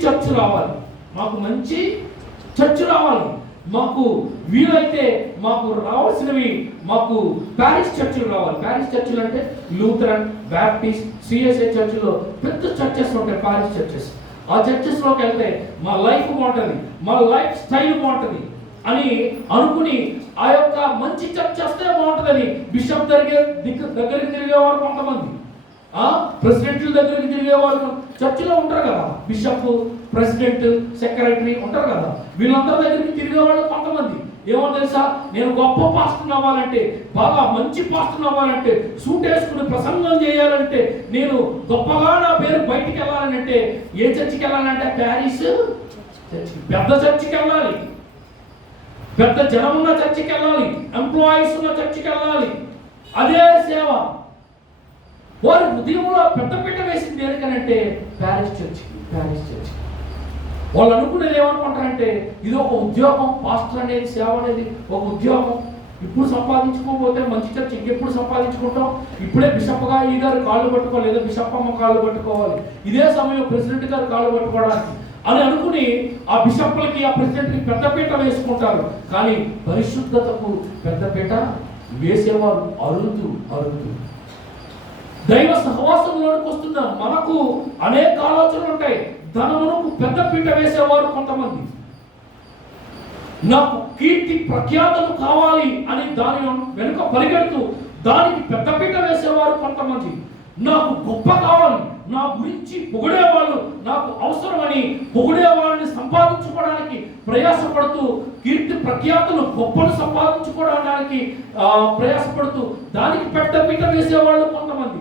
చర్చ్ రావాలి, మాకు వీలైతే మాకు రావాల్సినవి, మాకు ప్యారిస్ చర్చిలు రావాలి. ప్యారిస్ చర్చిలు అంటే లూథరన్, బ్యాప్టిస్ట్, సిఎస్ఐ చర్చిలో పెద్ద చర్చెస్ ఉంటాయి, ప్యారిస్ చర్చెస్. ఆ చర్చెస్లోకి వెళ్తే మా లైఫ్ బాగుంటుంది, మా లైఫ్ స్టైల్ బాగుంటుంది అని అనుకుని ఆ యొక్క మంచి చర్చ్ వస్తే బాగుంటుందని బిషప్ దగ్గరికి తిరిగేవారు కొంతమంది, ప్రెసిడెంట్ల దగ్గరికి తిరిగేవాళ్ళు చర్చిలో ఉంటారు కదా, బిషప్, ప్రెసిడెంట్, సెక్రటరీ ఉంటారు కదా, వీళ్ళందరి దగ్గరికి తిరిగేవాళ్ళు కొంతమంది. ఏమో తెలుసా, నేను గొప్ప పాస్టర్ అవ్వాలంటే, బాగా మంచి పాస్టర్ అవ్వాలంటే, సూట్ వేసుకుని ప్రసంగం చేయాలంటే, నేను గొప్పగా నా పేరు బయటికి వెళ్ళాలంటే ఏ చర్చికి వెళ్ళాలంటే ప్యారిస్ చర్చికి, పెద్ద చర్చికి వెళ్ళాలి, పెద్ద జనం ఉన్న చర్చికి వెళ్ళాలి, ఎంప్లాయీస్ ఉన్న చర్చికి వెళ్ళాలి. అదే సేవ. వారి ఉదయంలో పెద్దపీట వేసింది దేనికనంటే ప్యారిస్ చర్చికి. వాళ్ళు అనుకునేది ఏమనుకుంటారంటే ఇది ఒక ఉద్యోగం, పాస్టర్ అనేది, సేవ అనేది ఒక ఉద్యోగం. ఇప్పుడు సంపాదించుకోకపోతే మంచి చర్చ్ ఇంకెప్పుడు సంపాదించుకుంటాం, ఇప్పుడే బిషప్గా ఈ గారు కాళ్ళు పట్టుకోవాలి, లేదా బిషప్ అమ్మ కాళ్ళు పట్టుకోవాలి, ఇదే సమయం ప్రెసిడెంట్ గారు కాళ్ళు పట్టుకోవడానికి అని అనుకుని ఆ బిషప్లకి, ఆ ప్రెసిడెంట్కి పెద్దపీట వేసుకుంటారు. కానీ పరిశుద్ధతకు పెద్దపీట వేసేవారు అరుదు. దైవ సహవాసంలోనికి వస్తున్న మనకు అనేక ఆలోచనలు ఉంటాయి. ధనమునకు పెద్దపీట వేసేవారు కొంతమంది, నాకు కీర్తి ప్రఖ్యాతలు కావాలి అని దాని వెనుక పరిగెడుతూ దానికి పెద్దపీట వేసేవారు కొంతమంది, నాకు గొప్ప కావాలి, నా గురించి పొగిడేవాళ్ళు నాకు అవసరమని పొగిడే వాళ్ళని సంపాదించుకోవడానికి ప్రయాసపడుతూ, కీర్తి ప్రఖ్యాతులు గొప్పలు సంపాదించుకోవడానికి ప్రయాసపడుతూ దానికి పెద్దపీట వేసేవాళ్ళు కొంతమంది.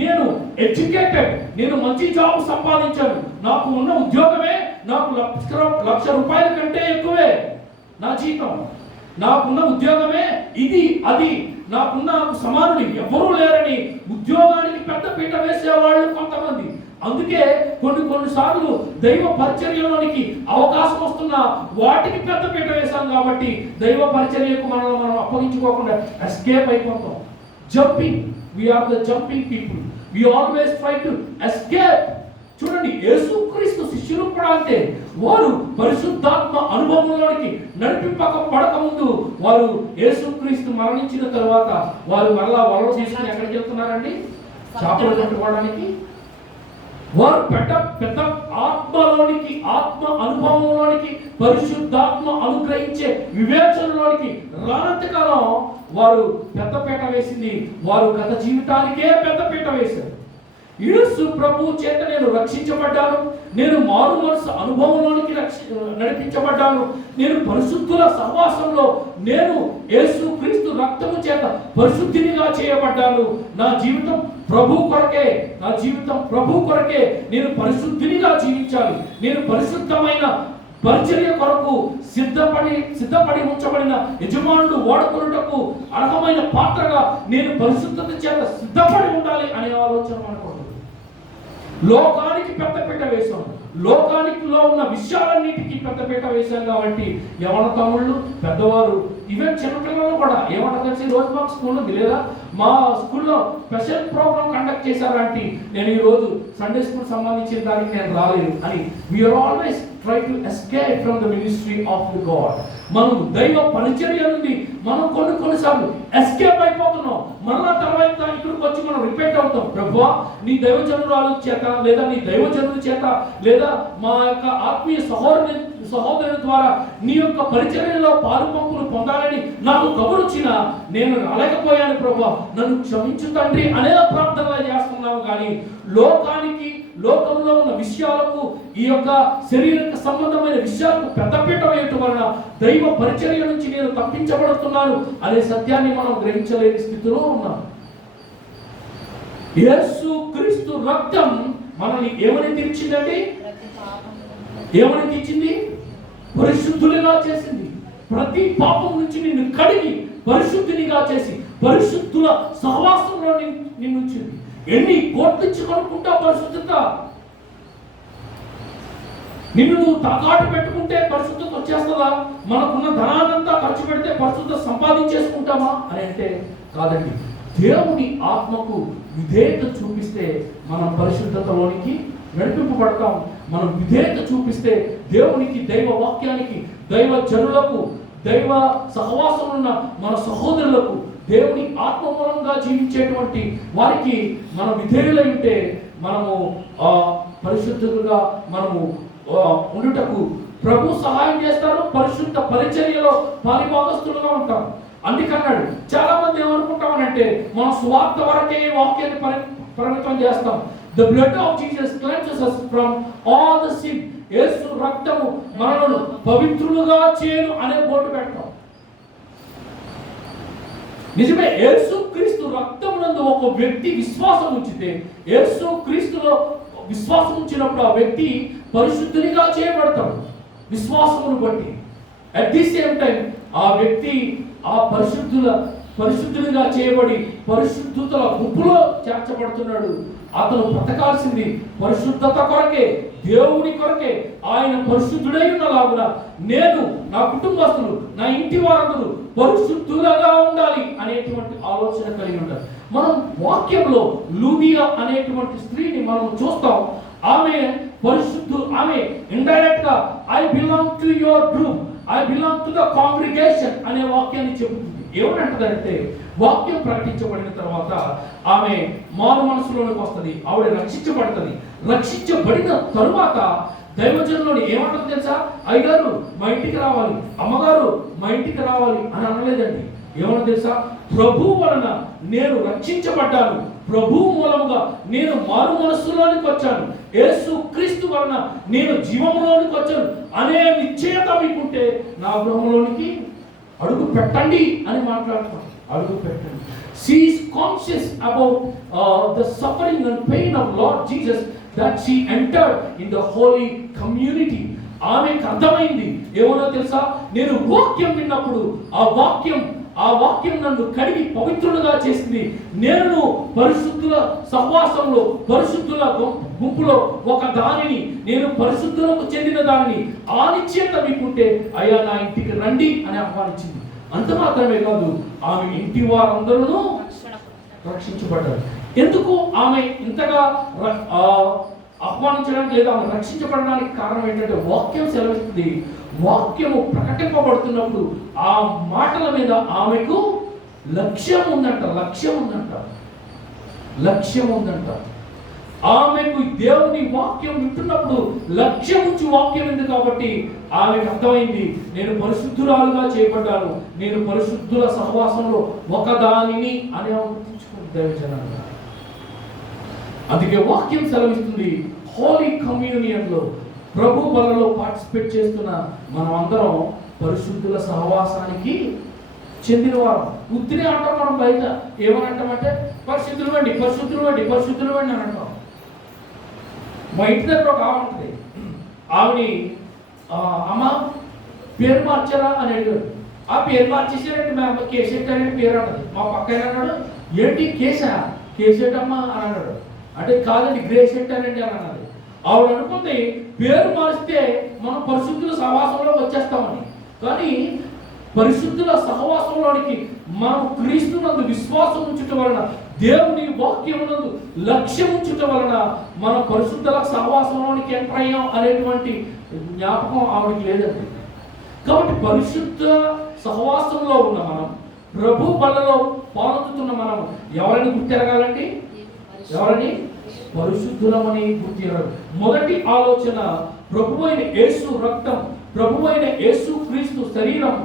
నేను ఎడ్యుకేటెడ్, నేను మంచి జాబ్ సంపాదించాను, నాకు ఉన్న ఉద్యోగమే నాకు లక్ష రూపాయల కంటే ఎక్కువే నా జీతం, నాకున్న ఉద్యోగమే ఇది అది, నాకున్న సమానులు ఎవరూ లేరని ఉద్యోగానికి పెద్దపీట వేసేవాళ్ళు కొంతమంది. అందుకే కొన్నిసార్లు దైవ పరిచర్యలోనికి అవకాశం వస్తున్నా వాటికి పెద్దపీట వేశాం కాబట్టి దైవ పరిచర్యకు మనం అప్పగించుకోకుండా ఎస్కేప్ అయిపోతాం. Jumping, we're the jumping people, we always try to escape. చూడండి, యేసుక్రీస్తు శిష్యులు కూడా అంటే వారు పరిశుద్ధాత్మ అనుభవంలోనికి నడిపింపబడక ముందు వారు యేసుక్రీస్తు మరణించిన తర్వాత వారు మరలా వలలు తీసుకుని ఎక్కడికి వెళ్తున్నారండి? చేపలు పట్టుకోవడానికి. వారు పెద్ద ఆత్మలోనికి, ఆత్మ అనుభవంలోనికి, పరిశుద్ధాత్మ అనుగ్రహించే వివేచనలోనికి రానంతకాలం వారు పెద్దపీట వేసింది వారు గత జీవితానికే పెద్దపీట వేశారు. యేసు ప్రభు చేత నేను రక్షించబడ్డాను, నేను మారు మనసు అనుభవంలోనికి నడిపించబడ్డాను, నేను పరిశుద్ధుల సహవాసంలో నేను యేసు క్రీస్తు రక్తము చేత పరిశుద్ధినిగా చేయబడ్డాను. నా జీవితం ప్రభు కొరకే నేను పరిశుద్ధినిగా జీవించాలి. నేను పరిశుద్ధమైన పరిచర్య కొరకు సిద్ధపడి ఉంచబడిన యజమానుడు వాడుకొనుటకు అర్హమైన పాత్రగా నేను పరిశుద్ధత చేత సిద్ధపడి ఉండాలి అనే ఆలోచన మనకు. లోకానికి పెద్దపీట వేశాం, లోకానికిలో ఉన్న విషయాలన్నిటికీ పెద్దపీట వేశాం కాబట్టి యవన తమ్ముళ్ళు, పెద్దవారు, ఈవెన్ చిన్నపిల్లలు కూడా ఏమంటారు తెలిసి రోజు మాకు స్కూల్లో లేదా మా స్కూల్లో స్పెషల్ ప్రోగ్రామ్ కండక్ట్ చేశారంటే నేను ఈరోజు సండే స్కూల్ సంబంధించిన దానికి నేను రాలేదు అని. We're always try to escape from the ministry of the god. మనం దైవ పరిచర్య నుండి మనం కొన్నిసార్లు ఎస్కేప్ అయిపోతున్నాం. మళ్ళా తర్వాత ఇక్కడికి వచ్చి మనం రిపీట్ అవుతాం, ప్రభువా నీ దైవజనురాలు చేత, లేదా నీ దైవజనుల చేత, లేదా మా యొక్క ఆత్మీయ సహోదరుని ద్వారా నీ యొక్క పరిచర్యలో పాలు పంపులు పొందాలని నాకు కబురొచ్చిన నేను రాలేకపోయాను ప్రభువా, నన్ను క్షమించు తండ్రి అనే ప్రార్థనలు చేస్తున్నాము. కానీ లోకంలో ఉన్న విషయాలకు, ఈ యొక్క శరీరక సంబంధమైన విషయాలకు పెద్దపీట వేయటం వలన దైవ పరిచర్య నుంచి నేను తప్పించబడుతున్నాను అనే సత్యాన్ని మనం గ్రహించలేని స్థితిలో ఉన్నాం. యేసు క్రీస్తు రక్తం మనల్ని ఏమని తీర్చిందండి? ఏమని తీర్చింది? పరిశుద్ధులుగా చేసింది. ప్రతి పాపం నుంచి నిన్ను కడిగి పరిశుద్ధినిగా చేసి పరిశుద్ధుల సహవాసంలో నిన్ను ఉంచింది. ఎన్ని కోట్లు ఇచ్చి కొనుక్కుంటా పరిశుద్ధత? నిన్ను నువ్వు తాకాటు పెట్టుకుంటే పరిశుద్ధత వచ్చేస్తుందా? మనకున్న ధనాన్నంతా ఖర్చు పెడితే పరిశుద్ధత సంపాదించేసుకుంటామా అని అంటే కాదండి. దేవుని ఆత్మకు విధేయత చూపిస్తే మనం పరిశుద్ధతలోనికి నడిపింపబడతాం. మనం విధేయత చూపిస్తే దేవునికి, దైవ వాక్యానికి, దైవ జనులకు, దైవ సహవాసం ఉన్న మన సహోదరులకు, దేవుని ఆత్మ మూలంగా జీవించేటువంటి వారికి మనం విధేయులై ఉంటే మనము పరిశుద్ధులుగా మనము ఉండుటకు ప్రభు సహాయం చేస్తారు. పరిశుద్ధ పరిచర్యలో పాలిభాగస్తులుగా ఉంటాం. అందుకన్నాడు. చాలా మంది ఏమనుకుంటామనంటే మనం సువార్త వరకే వాక్యాన్ని పరిమితం చేస్తాం. The blood of Jesus cleanses us from all the sin. యేసు రక్తము మనలను పవిత్రులుగా చేయను అనే బోర్డు పెడతాం. నిజమే, యేసు క్రీస్తు రక్తమునందు ఒక వ్యక్తి విశ్వాసం ఉంచితే, యేసు క్రీస్తులో విశ్వాసం ఉంచినప్పుడు ఆ వ్యక్తి పరిశుద్ధునిగా చేయబడతాడు. విశ్వాసమును బట్టి. అట్ ది సేమ్ టైం ఆ వ్యక్తి ఆ పరిశుద్ధులుగా చేయబడి పరిశుద్ధతల గుంపులో చేర్చబడుతున్నాడు. అతను బ్రతకాల్సింది పరిశుద్ధత కొరకే, దేవుని కొరకే. ఆయన పరిశుద్ధుడై ఉన్నలాగున నేను, నా కుటుంబస్తులు, నా ఇంటి వారందరూ పరిశుద్ధులుగా ఉండాలి అనేటువంటి ఆలోచన కలిగి ఉంటారు. మనం వాక్యంలో లూదియా అనేటువంటి స్త్రీని మనం చూస్తాం. ఆమె ఆమె ఇండైరెక్ట్ గా I belong to your group, I belong to the congregation అనే వాక్యాన్ని చెబుతుంది. ఏమంటదంటే, వాక్యం ప్రకటించబడిన తర్వాత ఆమె మారు మనసులోనికి వస్తుంది, ఆవిడ రక్షించబడుతుంది. రక్షించబడిన తరువాత దైవజనులను ఏమంటుంది తెలుసా? అయ్యగారు మా ఇంటికి రావాలి, అమ్మగారు మా ఇంటికి రావాలి అని అనలేదండి. ఏమన్నా తెలుసా? ప్రభు వలన నేను రక్షించబడ్డాను, ప్రభు మూలముగా నేను మారు మనస్సులోనికి వచ్చాను, యేసు క్రీస్తు వలన నేను జీవంలోనికి వచ్చాను అనే నిశ్చయత మీకుంటే నా గృహంలోనికి అడుగు పెట్టండి అని మాట్లాడుతున్నాను. అడుగు పెట్టండి. She is conscious about the suffering and pain of Lord Jesus that she entered in the holy community. ఆమెకు అర్థమైంది ఏమో తెలుసా? నేను వాక్యం విన్నప్పుడు ఆ వాక్యం నన్ను కడిగి పవిత్రులుగా చేసింది. నేను పరిశుద్ధుల సహవాసంలో, పరిశుద్ధుల గుంపులో ఒక దానిని, నేను పరిశుద్ధులకు చెందిన దానిని. ఆ నిశ్చయత మీకుంటే అయ్యా నా ఇంటికి రండి అని ఆహ్వానించింది. అంత మాత్రమే కాదు, ఆమె ఇంటి వారందరూ రక్షించబడ్డారు. ఎందుకు ఆమె ఇంతగా ఆహ్వానించడానికి లేదా ఆమె రక్షించబడడానికి కారణం ఏంటంటే, వాక్యం సెలవిస్తుంది. వాక్యము ప్రకటింపబడుతున్నప్పుడు ఆ మాటల మీద ఆమెకు లక్ష్యం ఉందంట. ఆమెకు దేవుని వాక్యం వింటున్నప్పుడు లక్ష్యం ఉంచి వాక్యం ఉంది కాబట్టి ఆమెకు అర్థమైంది, నేను పరిశుద్ధురాలుగా చేయబడ్డాను, నేను పరిశుద్ధుల సహవాసంలో ఒకదానిని అని గుర్తించుకుంది దైవజనాలుగా. అందుకే వాక్యం సెలవిస్తుంది, హోలీ కమ్యూనియన్లో ప్రభు బలలో పార్టిసిపేట్ చేస్తున్న మనం అందరం పరిశుద్ధుల సహవాసానికి చెందినవారం. ఉత్తిని అంటాం మనం బయట. ఏమని అంటామంటే పరిశుద్ధులు వండి అని అంటాం. మా ఇంటి దగ్గర ఒక ఆమె ఉంటుంది. ఆమెని అమ్మ పేరు మార్చారా అని అడిగాడు. ఆ పేరు మార్చేసారంటే మా అమ్మ కేసెట్ అనే పేరు అన్నది. మా పక్కన అన్నాడు, ఏంటి కేసేటమ్మా అని అన్నాడు. అంటే కాదండి గ్రేసెట్ అనండి అని అన్నది. ఆవిడ అనుకుంది పేరు మారిస్తే మనం పరిశుద్ధుల సహవాసంలో వచ్చేస్తామని. కానీ పరిశుద్ధుల సహవాసంలోనికి మనం క్రీస్తునందు విశ్వాసం ఉంచటం వలన, దేవుని వాక్యమునందు లక్ష్యం ఉంచటం వలన మనం పరిశుద్ధుల సహవాసంలోనికి ఎంటర్ అయ్యాం అనేటువంటి జ్ఞాపకం ఆవిడకి లేదండి. కాబట్టి పరిశుద్ధ సహవాసంలో ఉన్న మనం, ప్రభు బలలో పాల్గొంటున్న మనం ఎవరిని గుర్తెరగాలండి? ఎవరని? పరిశుద్ధులమని గుర్తిరగదు. మొదటి ఆలోచన, ప్రభువైన యేసు రక్తం, ప్రభువైన యేసు క్రీస్తు శరీరం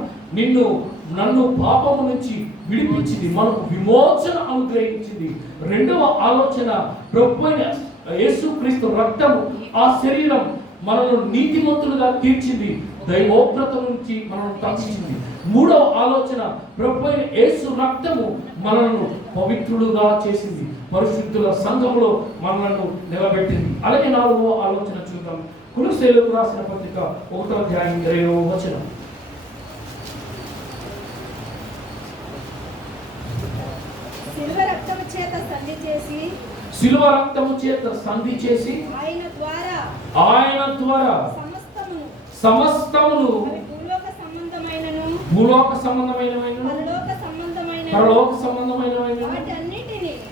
నన్ను పాపము నుంచి విడిపించింది, మనకు విమోచన అనుగ్రహించింది. రెండవ ఆలోచన, ప్రభువైన యేసు క్రీస్తు రక్తము, ఆ శరీరం మనల్ని నీతిమంతులుగా తీర్చింది, దైవోగ్రత నుంచి మనల్ని తప్పించింది. మూడవ ఆలోచన, ప్రభువైన యేసు రక్తము మనల్ని పవిత్రులుగా చేసింది, పరిశుద్ధుల సంఘంలో మనల్ని నిలబెట్టింది. అలాగే నాలుగవ ఆలోచన చూద్దాం. కొలొస్సీయులకు రాసిన పత్రిక 1వ అధ్యాయం 20వ వచనం. శిలువ రక్తము చేత సంధి చేసి ఆయన ద్వారా సమస్తమును భూలోక సంబంధమైన పరలోక సంబంధమైన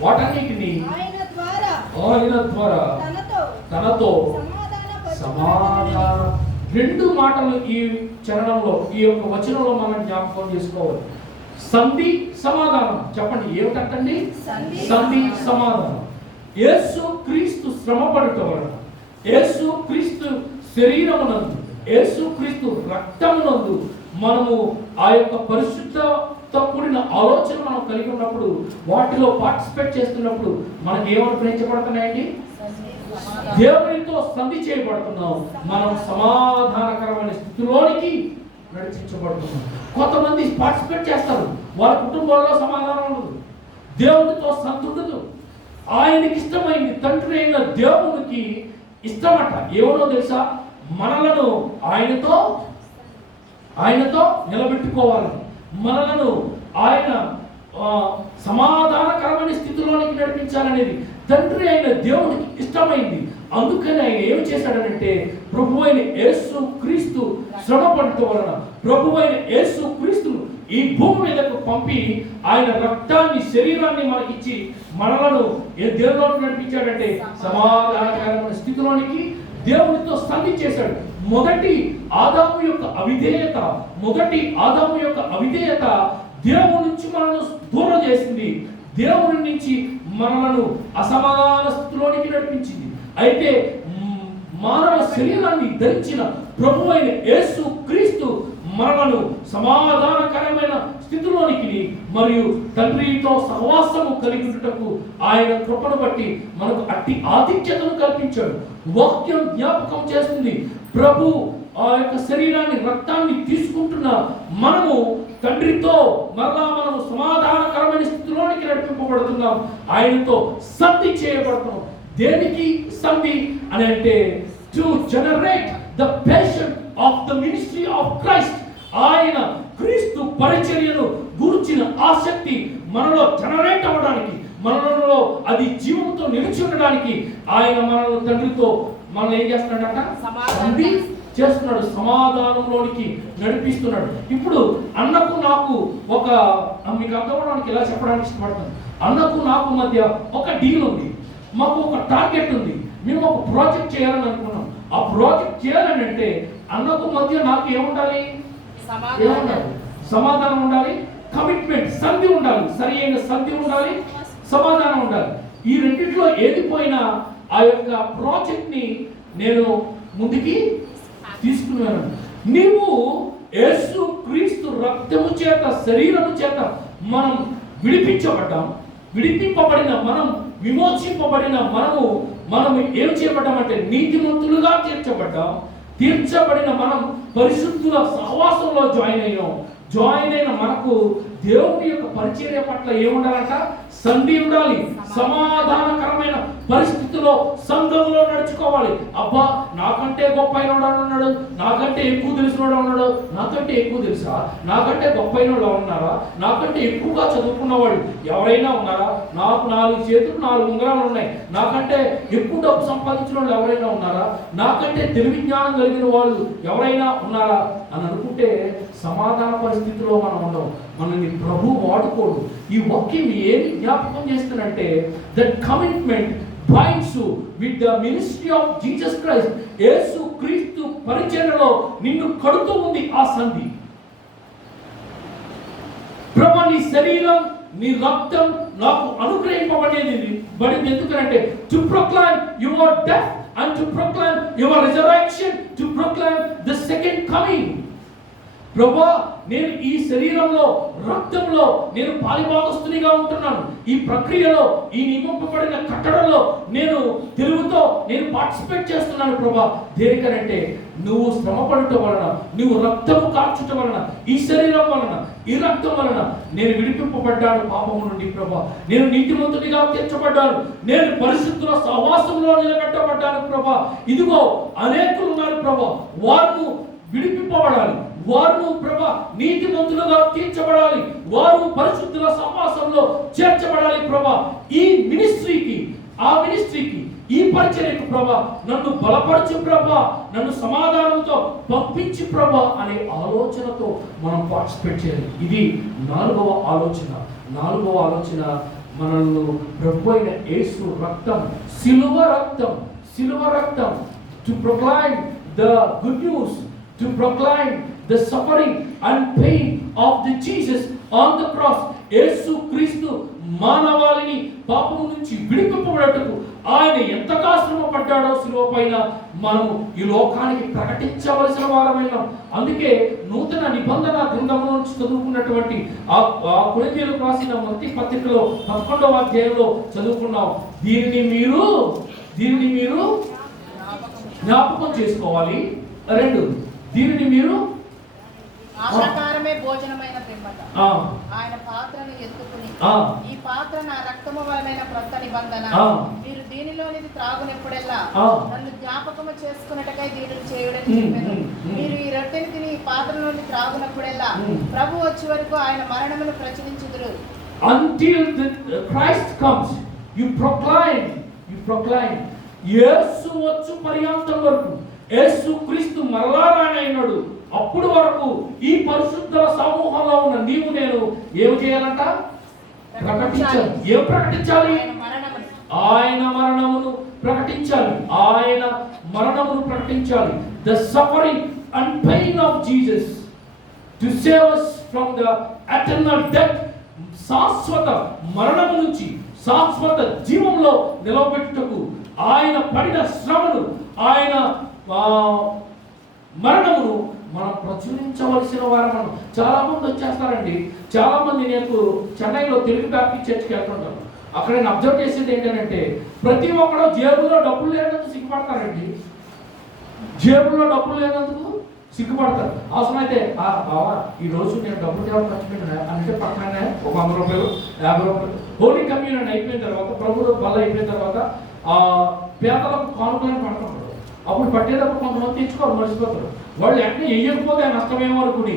వాటన్నిటిని ఆయన ద్వారా తనతో సమాధానం. రెండు మాటలు ఈ చరణంలో, ఈ యొక్క వచనంలో మనం జ్ఞాపకం చేసుకోవాలి. సంధి, సమాధానం. చెప్పండి ఏమిటండి? సంధి, సమాధానం. యేసు క్రీస్తు శ్రమపడుట వలన, యేసు క్రీస్తు శరీరమునందు, యేసు క్రీస్తు రక్తమునందు మనము ఆ యొక్క పరిశుద్ధతో కూడిన ఆలోచన మనం కలిగి ఉన్నప్పుడు, వాటిలో పార్టిసిపేట్ చేస్తున్నప్పుడు మనకి ఏమనుగ్రహించబడుతున్నాయండి? దేవునితో సంధి చేయబడుతున్నాం. మనం సమాధానకరమైన స్థితిలోనికి నడిపించబడుతున్నాం. కొంతమంది పార్టిసిపేట్ చేస్తారు, వాళ్ళ కుటుంబంలో సమాధానం ఉండదు, దేవునితో సంధి ఉండదు. ఆయనకి ఇష్టమైంది తండ్రి అయిన దేవునికి ఇష్టమట. ఏమో తెలుసా? మనలను ఆయనతో నిలబెట్టుకోవాలని, మనలను ఆయన సమాధానకరమైన స్థితిలోనికి నడిపించాలనేది తండ్రి అయిన దేవుడికి ఇష్టమైంది. అందుకని ఆయన ఏం చేశాడనంటే ప్రభు అయిన యేసు క్రీస్తు శ్రమ పడటం వలన ప్రభు అయిన యేసు క్రీస్తును ఈ భూమి మీదకు పంపి ఆయన రక్తాన్ని శరీరాన్ని మనకిచ్చి మనలను దేవుడిలోకి నడిపించాడంటే సమాధానకరమైన స్థితిలోనికి దేవుడితో సంధి చేశాడు. మొదటి ఆదాము యొక్క అవిధేయత దేవుడి నుంచి మనల్ని దూరం చేసింది, దేవుడి నుంచి మనలను అసమాధాన స్థితిలోనికి నడిపించింది. అయితే మానవ శరీరాన్ని ధరించిన ప్రభు అయిన యేసు క్రీస్తు మనలను సమాధానకరమైన స్థితిలోనికి మరియు తండ్రితో సహవాసము కలిగి ఉండుటకు ఆయన కృపను బట్టి మనకు అట్టి ఆధిక్యతను కల్పించాడు. వాక్యం జ్ఞాపకం చేస్తుంది, ప్రభు ఆ యొక్క శరీరాన్ని రక్తాన్ని తీసుకుంటున్న మనము తండ్రితో మరలా మనము సమాధానకరమైన స్థితిలోనికి నడిపింపబడుతున్నాం, ఆయనతో సంధి చేయబడుతున్నాం. దేనికి సంధి అని అంటే to generate the passion of the ministry of Christ. ఆయన క్రీస్తు పరిచర్యను గురించిన ఆసక్తి మనలో జనరేట్ అవ్వడానికి, మనలో అది జీవంతో నిలిచి ఉండడానికి ఆయన మనలో తండ్రితో మనల్ని ఏం చేస్తున్నాడట? సంధి చేస్తున్నాడు, సమాధానంలోనికి నడిపిస్తున్నాడు. ఇప్పుడు అన్నకు నాకు మీకు అర్థమవడానికి ఇలా చెప్పడానికి ఇష్టపడతాను. అన్నకు నాకు మధ్య ఒక డీల్ ఉంది, మాకు ఒక టార్గెట్ ఉంది, మేము ఒక ప్రాజెక్ట్ చేయాలని అనుకున్నాం. ఆ ప్రాజెక్ట్ చేయాలని అంటే అన్నకు మధ్య నాకు ఏముండాలి? సమాధానం ఉండాలి, కమిట్మెంట్, సంధి ఉండాలి, సరి అయిన సంధి ఉండాలి, సమాధానం ఉండాలి. ఈ రెండింటిలో ఏది పోయినా ఆ యొక్క ప్రాజెక్ట్ ని నేను ముందుకి తీసుకున్నాను. నీవు యేసు క్రీస్తు రక్తము చేత శరీరము చేత మనం విడిపింపబడిన మనం, విమోచింపబడిన మనం ఏం చేయబడ్డామంటే నీతిమంతులుగా తీర్చబడిన మనం పరిశుద్ధుల సహవాసంలో జాయిన్ అయిన మనకు దేవుని యొక్క పరిచర్య పట్ల ఏముండాలంట? సంధి ఉండాలి. సమాధానకరమైన పరిస్థితిలో సంఘంలో నడుచుకోవాలి. అబ్బా నాకంటే గొప్ప అయిన ఉన్నాడు, నాకంటే ఎక్కువ తెలిసిన ఉన్నాడు, నాకంటే ఎక్కువ తెలుసా, నాకంటే గొప్ప అయిన ఉన్నారా, నాకంటే ఎక్కువగా చదువుకున్న వాళ్ళు ఎవరైనా ఉన్నారా, నాకు 4 చేతులు 4 ఉంగరాలు ఉన్నాయి, నాకంటే ఎక్కువ డబ్బు సంపాదించిన వాళ్ళు ఎవరైనా ఉన్నారా, నాకంటే తెలివి జ్ఞానం కలిగిన వాళ్ళు ఎవరైనా ఉన్నారా అని అనుకుంటే సమాధాన పరిస్థితిలో మనం ఉండవు. మనల్ని ప్రభు వాడుకోడు. ఈ వాక్యం ఏమి జ్ఞాపకం చేస్తుందంటే that commitment binds you with the ministry of Jesus Christ. యేసు క్రీస్తు పరిచర్యలో నిన్ను కడుతూ ఉంది ఆ సంధి. ప్రభు నీ శరీరం నీ రక్తం నాకు అనుగ్రహింపబడేది ఎందుకంటే to proclaim your death and to proclaim your resurrection, to proclaim the second coming. ప్రభువా నేను ఈ శరీరంలో రక్తంలో నేను పాలిభాగస్తునిగా ఉంటున్నాను. ఈ ప్రక్రియలో ఈ నియమింపబడిన కట్టడలో నేను తెలుగుతో నేను పార్టిసిపేట్ చేస్తున్నాను ప్రభువా. దేనికనంటే నువ్వు శ్రమ పడటం వలన, నువ్వు రక్తము కార్చటం వలన, ఈ శరీరం వలన, ఈ రక్తం వలన నేను విడిపింపబడ్డాను పాపము నుండి ప్రభువా. నేను నీతిమంతునిగా తీర్చబడ్డాను, నేను పరిశుద్ధుల సహవాసంలో నిలబెట్టబడ్డాను ప్రభువా. ఇదిగో అనేకులు ఉన్నారు ప్రభువా, వారు విడిపింపబడాలి, వారు ప్రభా నీతిమంతులుగా తీర్చబడాలి, వారు పరిశుద్ధుల సహవాసంలో చేర్చబడాలి ప్రభా. ఈ మినిస్ట్రీకి ఈ పరిచర్యకు ప్రభా నన్ను బలపరచు ప్రభా, నన్ను సమాధానంతో పంపించి ప్రభా అనే ఆలోచనతో మనం పార్టిసిపేట్ చేయాలి. ఇది 4వ ఆలోచన. 4వ ఆలోచన మనల్ని ప్రభు అయిన యేసు రక్తం, సిలువ రక్తం to proclaim the good news, to proclaim the suffering and pain of the Jesus on the cross. యేసు క్రీస్తు మానవాళిని పాపం నుంచి విడిపింపబడటకు ఆయన ఎంతగా శ్రమ పడ్డాడో శిలువ పైన మనము ఈ లోకానికి ప్రకటించవలసిన వారమైనాం. అందుకే నూతన నిబంధన గ్రంథంలో నుంచి చదువుకున్నటువంటి ఆ కొరింథీయులకు రాసిన మొదటి పత్రికలో 11వ అధ్యాయంలో చదువుకున్నాం. దీనిని మీరు జ్ఞాపకం చేసుకోవాలి. 2 దీనిని మీరు ఆ ప్రకారమే భోజనమైన పిమ్మట ఆయన పాత్రను ఎత్తుకుని, ఈ పాత్ర నా రక్తము వలన క్రొత్త నిబంధన, మీరు దీనిలోనిది త్రాగునప్పుడెల్లా నన్ను జ్ఞాపకము చేసుకున్నట్టుకై దీనిని చేయుడని చెప్పాను. మీరు ఈ రొట్టెని తిని ఈ పాత్రలోని త్రాగునప్పుడెల్లా ప్రభు వచ్చే వరకు ఆయన మరణమును ప్రచురించుదురు. Until Christ comes, you proclaim. యేసు వచ్చు పర్యంతం వరకు, యేసు క్రీస్తు మరలా రానైనాడు అప్పుడు వరకు ఈ పరిశుద్ధుల సమూహంలో ఉన్న నీవు నేను ఏం చేయాలంట? ప్రకటించాలి. ఏం ప్రకటించాలి? ఆయన మరణమును ప్రకటించాలి. ఆయన మరణమును ప్రకటించాలి. The suffering and pain of Jesus to save us from the eternal death. శాశ్వత మరణము నుంచి శాశ్వత జీవంలో నిలవబెట్టుటకు ఆయన పడిన శ్రమను, ఆయన మరణమును మనం ప్రచురించవలసిన వారు. మనం చాలా మంది వచ్చేస్తారండి. చాలా మంది నేను చెన్నైలో తెలుగు బ్యాప్టిస్ట్ చర్చ్కి వెళ్తుంటాను. అక్కడ నేను అబ్జర్వ్ చేసేది ఏంటంటే ప్రతి ఒక్కరు జేబులో డబ్బులు లేనందుకు సిగ్గుపడతారండి. జేబులో డబ్బులు లేనందుకు సిగ్గుపడతారు. అవసరమైతే బావా ఈ రోజు నేను డబ్బులు తేవడం మర్చిపోయినా అంటే పక్కనే ఒక 100 రూపాయలు 50 రూపాయలు హోలీ కమ్యూనియన్ అయిపోయిన తర్వాత, ప్రభుత్వ బల్ల అయిపోయిన తర్వాత పేదలకు కానుకలను పడుతుంటారు. అప్పుడు పట్టేటప్పుడు కొంతమంది తెచ్చుకోవాలి, మర్చిపోతారు. వాళ్ళు వెంటనే వెయ్యకపోతే నష్టమేమో అనుకుని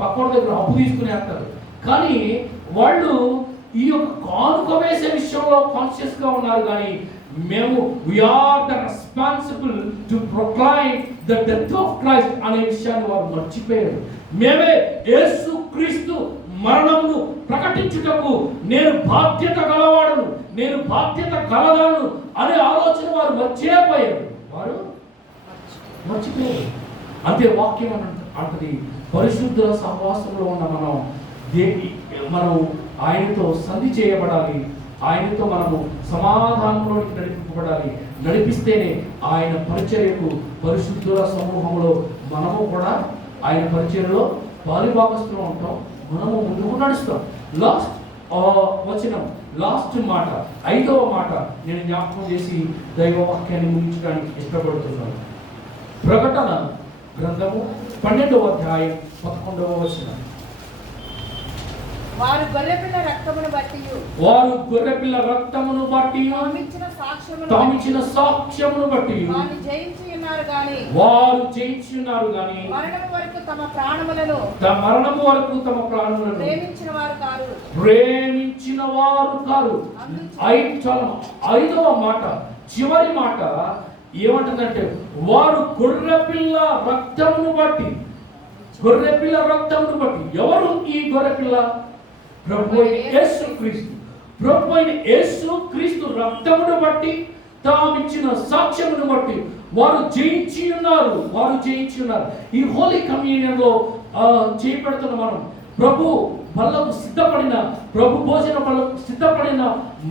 పక్కన దగ్గర అప్పు తీసుకుని వేస్తారు. కానీ వాళ్ళు ఈ యొక్క కానుక వేసే విషయంలో కాన్షియస్ గా ఉన్నారు. కానీ మేము we're the responsible to proclaim the death of Christ అనే విషయాన్ని వారు మర్చిపోయారు. మేమే యేసు క్రీస్తు మరణమును ప్రకటించుటకు నేను బాధ్యత గలవాడను, నేను బాధ్యత కలదాను అనే ఆలోచన వారు మర్చిపోయారు. అంతే వాక్యం అంటది. పరిశుద్ధుల సహవాసంలో ఉన్న మనం ఆయనతో సంధి చేయబడాలి. ఆయనతో మనము సమాధానంలోకి నడిపింపబడాలి. నడిపిస్తేనే ఆయన పరిచర్యకు, పరిశుద్ధుల సమూహంలో మనము కూడా ఆయన పరిచర్యలో పాలిభాగస్తులు ఉంటాం. మనము ముందుకు నడుస్తాం. లాస్ట్ వచనం, లాస్ట్ మాట, 5వ మాట నేను జ్ఞాపకం చేసి దైవ వాక్యాన్ని ముగించడానికి ఇష్టపడుతున్నాను. ప్రకటన గ్రంథము 12వ అధ్యాయం 11వ వచనం. వారు గొర్రెపిల్ల రక్తమును బట్టి తామిచ్చిన సాక్ష్యమును బట్టి వారు జయించి ఉన్నారు గాని మరణము వరకు తమ ప్రాణములను ప్రేమించిన వారు కారు. 5వ మాట, చివరి మాట ఏమంటుందంటే వారు గొర్రెపిల్ల రక్తమును బట్టి. ఎవరు ఈ గొర్రెపిల్ల? ప్రభు అయిన యేసు క్రీస్తు రక్తమును బట్టి, తామిచ్చిన సాక్ష్యమును బట్టి వారు జయించి ఉన్నారు. ఈ హోలీ కమ్యూనియన్ లో చేయబడుతున్న మనం ప్రభు బల్లకు సిద్ధపడిన, ప్రభు భోజన బల్లకు సిద్ధపడిన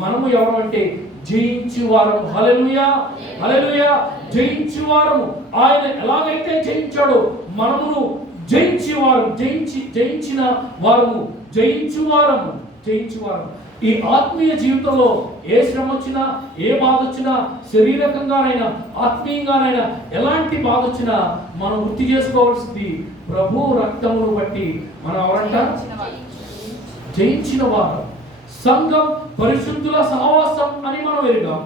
మనము ఎవరంటే జయించి వారము. హల్లెలూయా, జయించి వారము. ఆయన ఎలాగైతే జయించాడో మనమును జయించిన వారము. ఈ ఆత్మీయ జీవితంలో ఏ శ్రమ వచ్చినా, ఏ బాధ వచ్చినా, శరీరకంగానైనా ఆత్మీయంగానైనా ఎలాంటి బాధ వచ్చినా మనం గుర్తు చేసుకోవాల్సింది ప్రభు రక్తమును బట్టి మనం ఎవరంట? జయించిన వారు. సంఘం పరిశుద్ధుల సహవాసం అని మనం ఎరిగాం.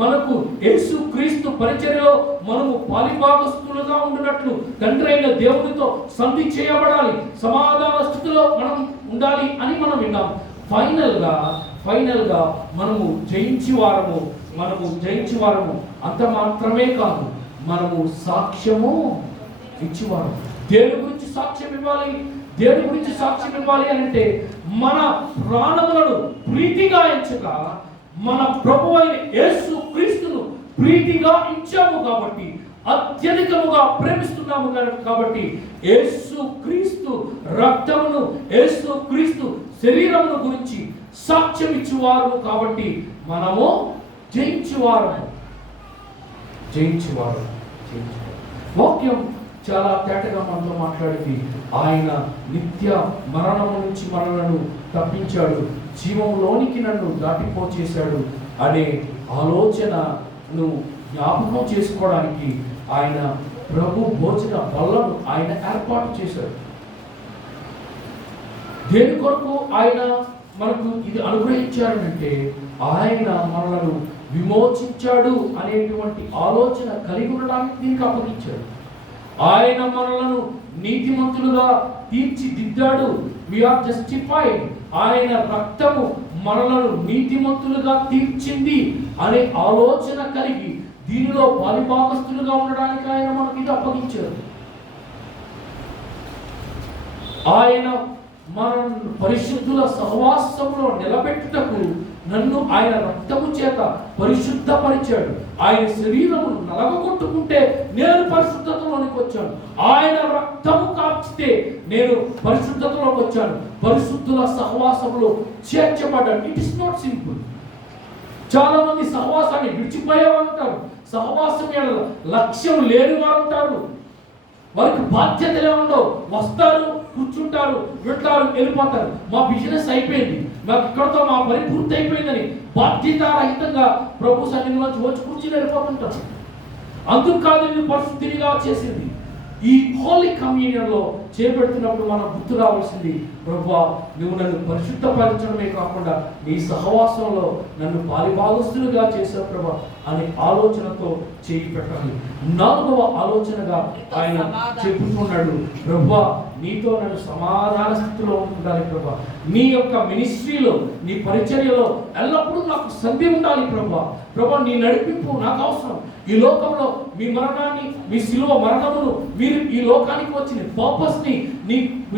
మనకు యేసు క్రీస్తు పరిచర్యలో మనము పాలిభాగస్తులుగా ఉండినట్లు తండ్రి అయిన దేవునితో సంధి చేయబడాలి, సమాధాన స్థితిలో మనం ఉండాలి అని మనం విన్నాం. ఫైనల్ గా మనము జయించి వారము. అంత మాత్రమే కాదు, మనము సాక్ష్యము ఇచ్చివారు. దేని గురించి సాక్ష్యం ఇవ్వాలి అంటే మన ప్రాణములను ప్రీతిగా ఎంచక మన ప్రభు అయిన యేసు క్రీస్తును ప్రీతిగా ఇచ్చాము కాబట్టి, అత్యధికముగా ప్రేమిస్తున్నాము కాబట్టి యేసు క్రీస్తు రక్తమును, యేసు క్రీస్తు శరీరమును గురించి సాక్ష్యం ఇచ్చేవారు కాబట్టి మనము జయించేవారు. వాక్యం చాలా తేటగా మనతో మాట్లాడింది. ఆయన నిత్య మరణము నుంచి మనలను తప్పించాడు, జీవంలోనికి నన్ను దాటిపోచేశాడు అనే ఆలోచనను జ్ఞాపకం చేసుకోవడానికి ఆయన ప్రభు భోజన బల్లను ఆయన ఏర్పాటు చేశాడు. దేని కొరకు ఆయన మనకు ఇది అనుగ్రహించాడంటే ఆయన మనలను విమోచించాడు అనేటువంటి ఆలోచన కలిగి ఉండడానికి దీనికి అప్పగించాడు. ఆయన మనలను నీతిమంతులుగా తీర్చిదిద్దాడు. We are justified. ఆయన రక్తము మనలను నీతిమంతులుగా తీర్చింది అనే ఆలోచన కలిగి దీనిలో పాలిభాగస్తులుగా ఉండడానికి ఆయన మనకి ఇది అప్పగించారు. ఆయన మన పరిశుద్ధుల సహవాసంలో నిలబెట్టుటకు నన్ను ఆయన రక్తము చేత పరిశుద్ధపరిచాడు. ఆయన శరీరమును నలగొట్టుకుంటే నేను పరిశుద్ధతలోనికి వచ్చాను. ఆయన రక్తము కార్చితే నేను పరిశుద్ధతలోకి వచ్చాను. పరిశుద్ధుల సహవాసంలో చేర్చబడ్డాను. It is not simple. చాలా మంది సహవాసాన్ని విడిచిపోయేవారు ఉంటారు. సహవాసం లక్ష్యం లేని వారు ఉంటారు. వారికి బాధ్యతలే ఉండవు. వస్తారు, కూర్చుంటారు, వింటారు, వెళ్ళిపోతారు. మా బిజినెస్ అయిపోయింది, మాకు ఇక్కడతో మా పని పూర్తి అయిపోయిందని బాధ్యతారహితంగా ప్రభు సన్నిధిలోంచి వచ్చి కూర్చుని వెళ్ళిపోతుంటారు. అందుకు కాదు నేను పరిశుద్ధిగా చేసింది. ఈ హోలీ కమ్యూనియన్లో చేపెడుతున్నప్పుడు మనం గుర్తు రావాల్సింది, ప్రభువా నువ్వు నన్ను పరిశుద్ధపరచడమే కాకుండా నీ సహవాసంలో నన్ను పాలిభాగస్తులుగా చేసావు ప్రభా అనే ఆలోచనతో చేయి పెట్టాలి. 4వ ఆలోచనగా ఆయన చెప్పుకున్నాడు, ప్రభువా నీతో నన్ను సమాధాన స్థితిలో ఉండాలి ప్రభా. నీ యొక్క మినిస్ట్రీలో, నీ పరిచర్యలో ఎల్లప్పుడూ నాకు సంధి ఉండాలి ప్రభా. ప్రభా నీ నడిపింపు నాకు అవసరం. ఈ లోకంలో మీ మరణాన్ని, మీ శిలువ మరణమును, మీరు ఈ లోకానికి వచ్చిన పర్పస్ని,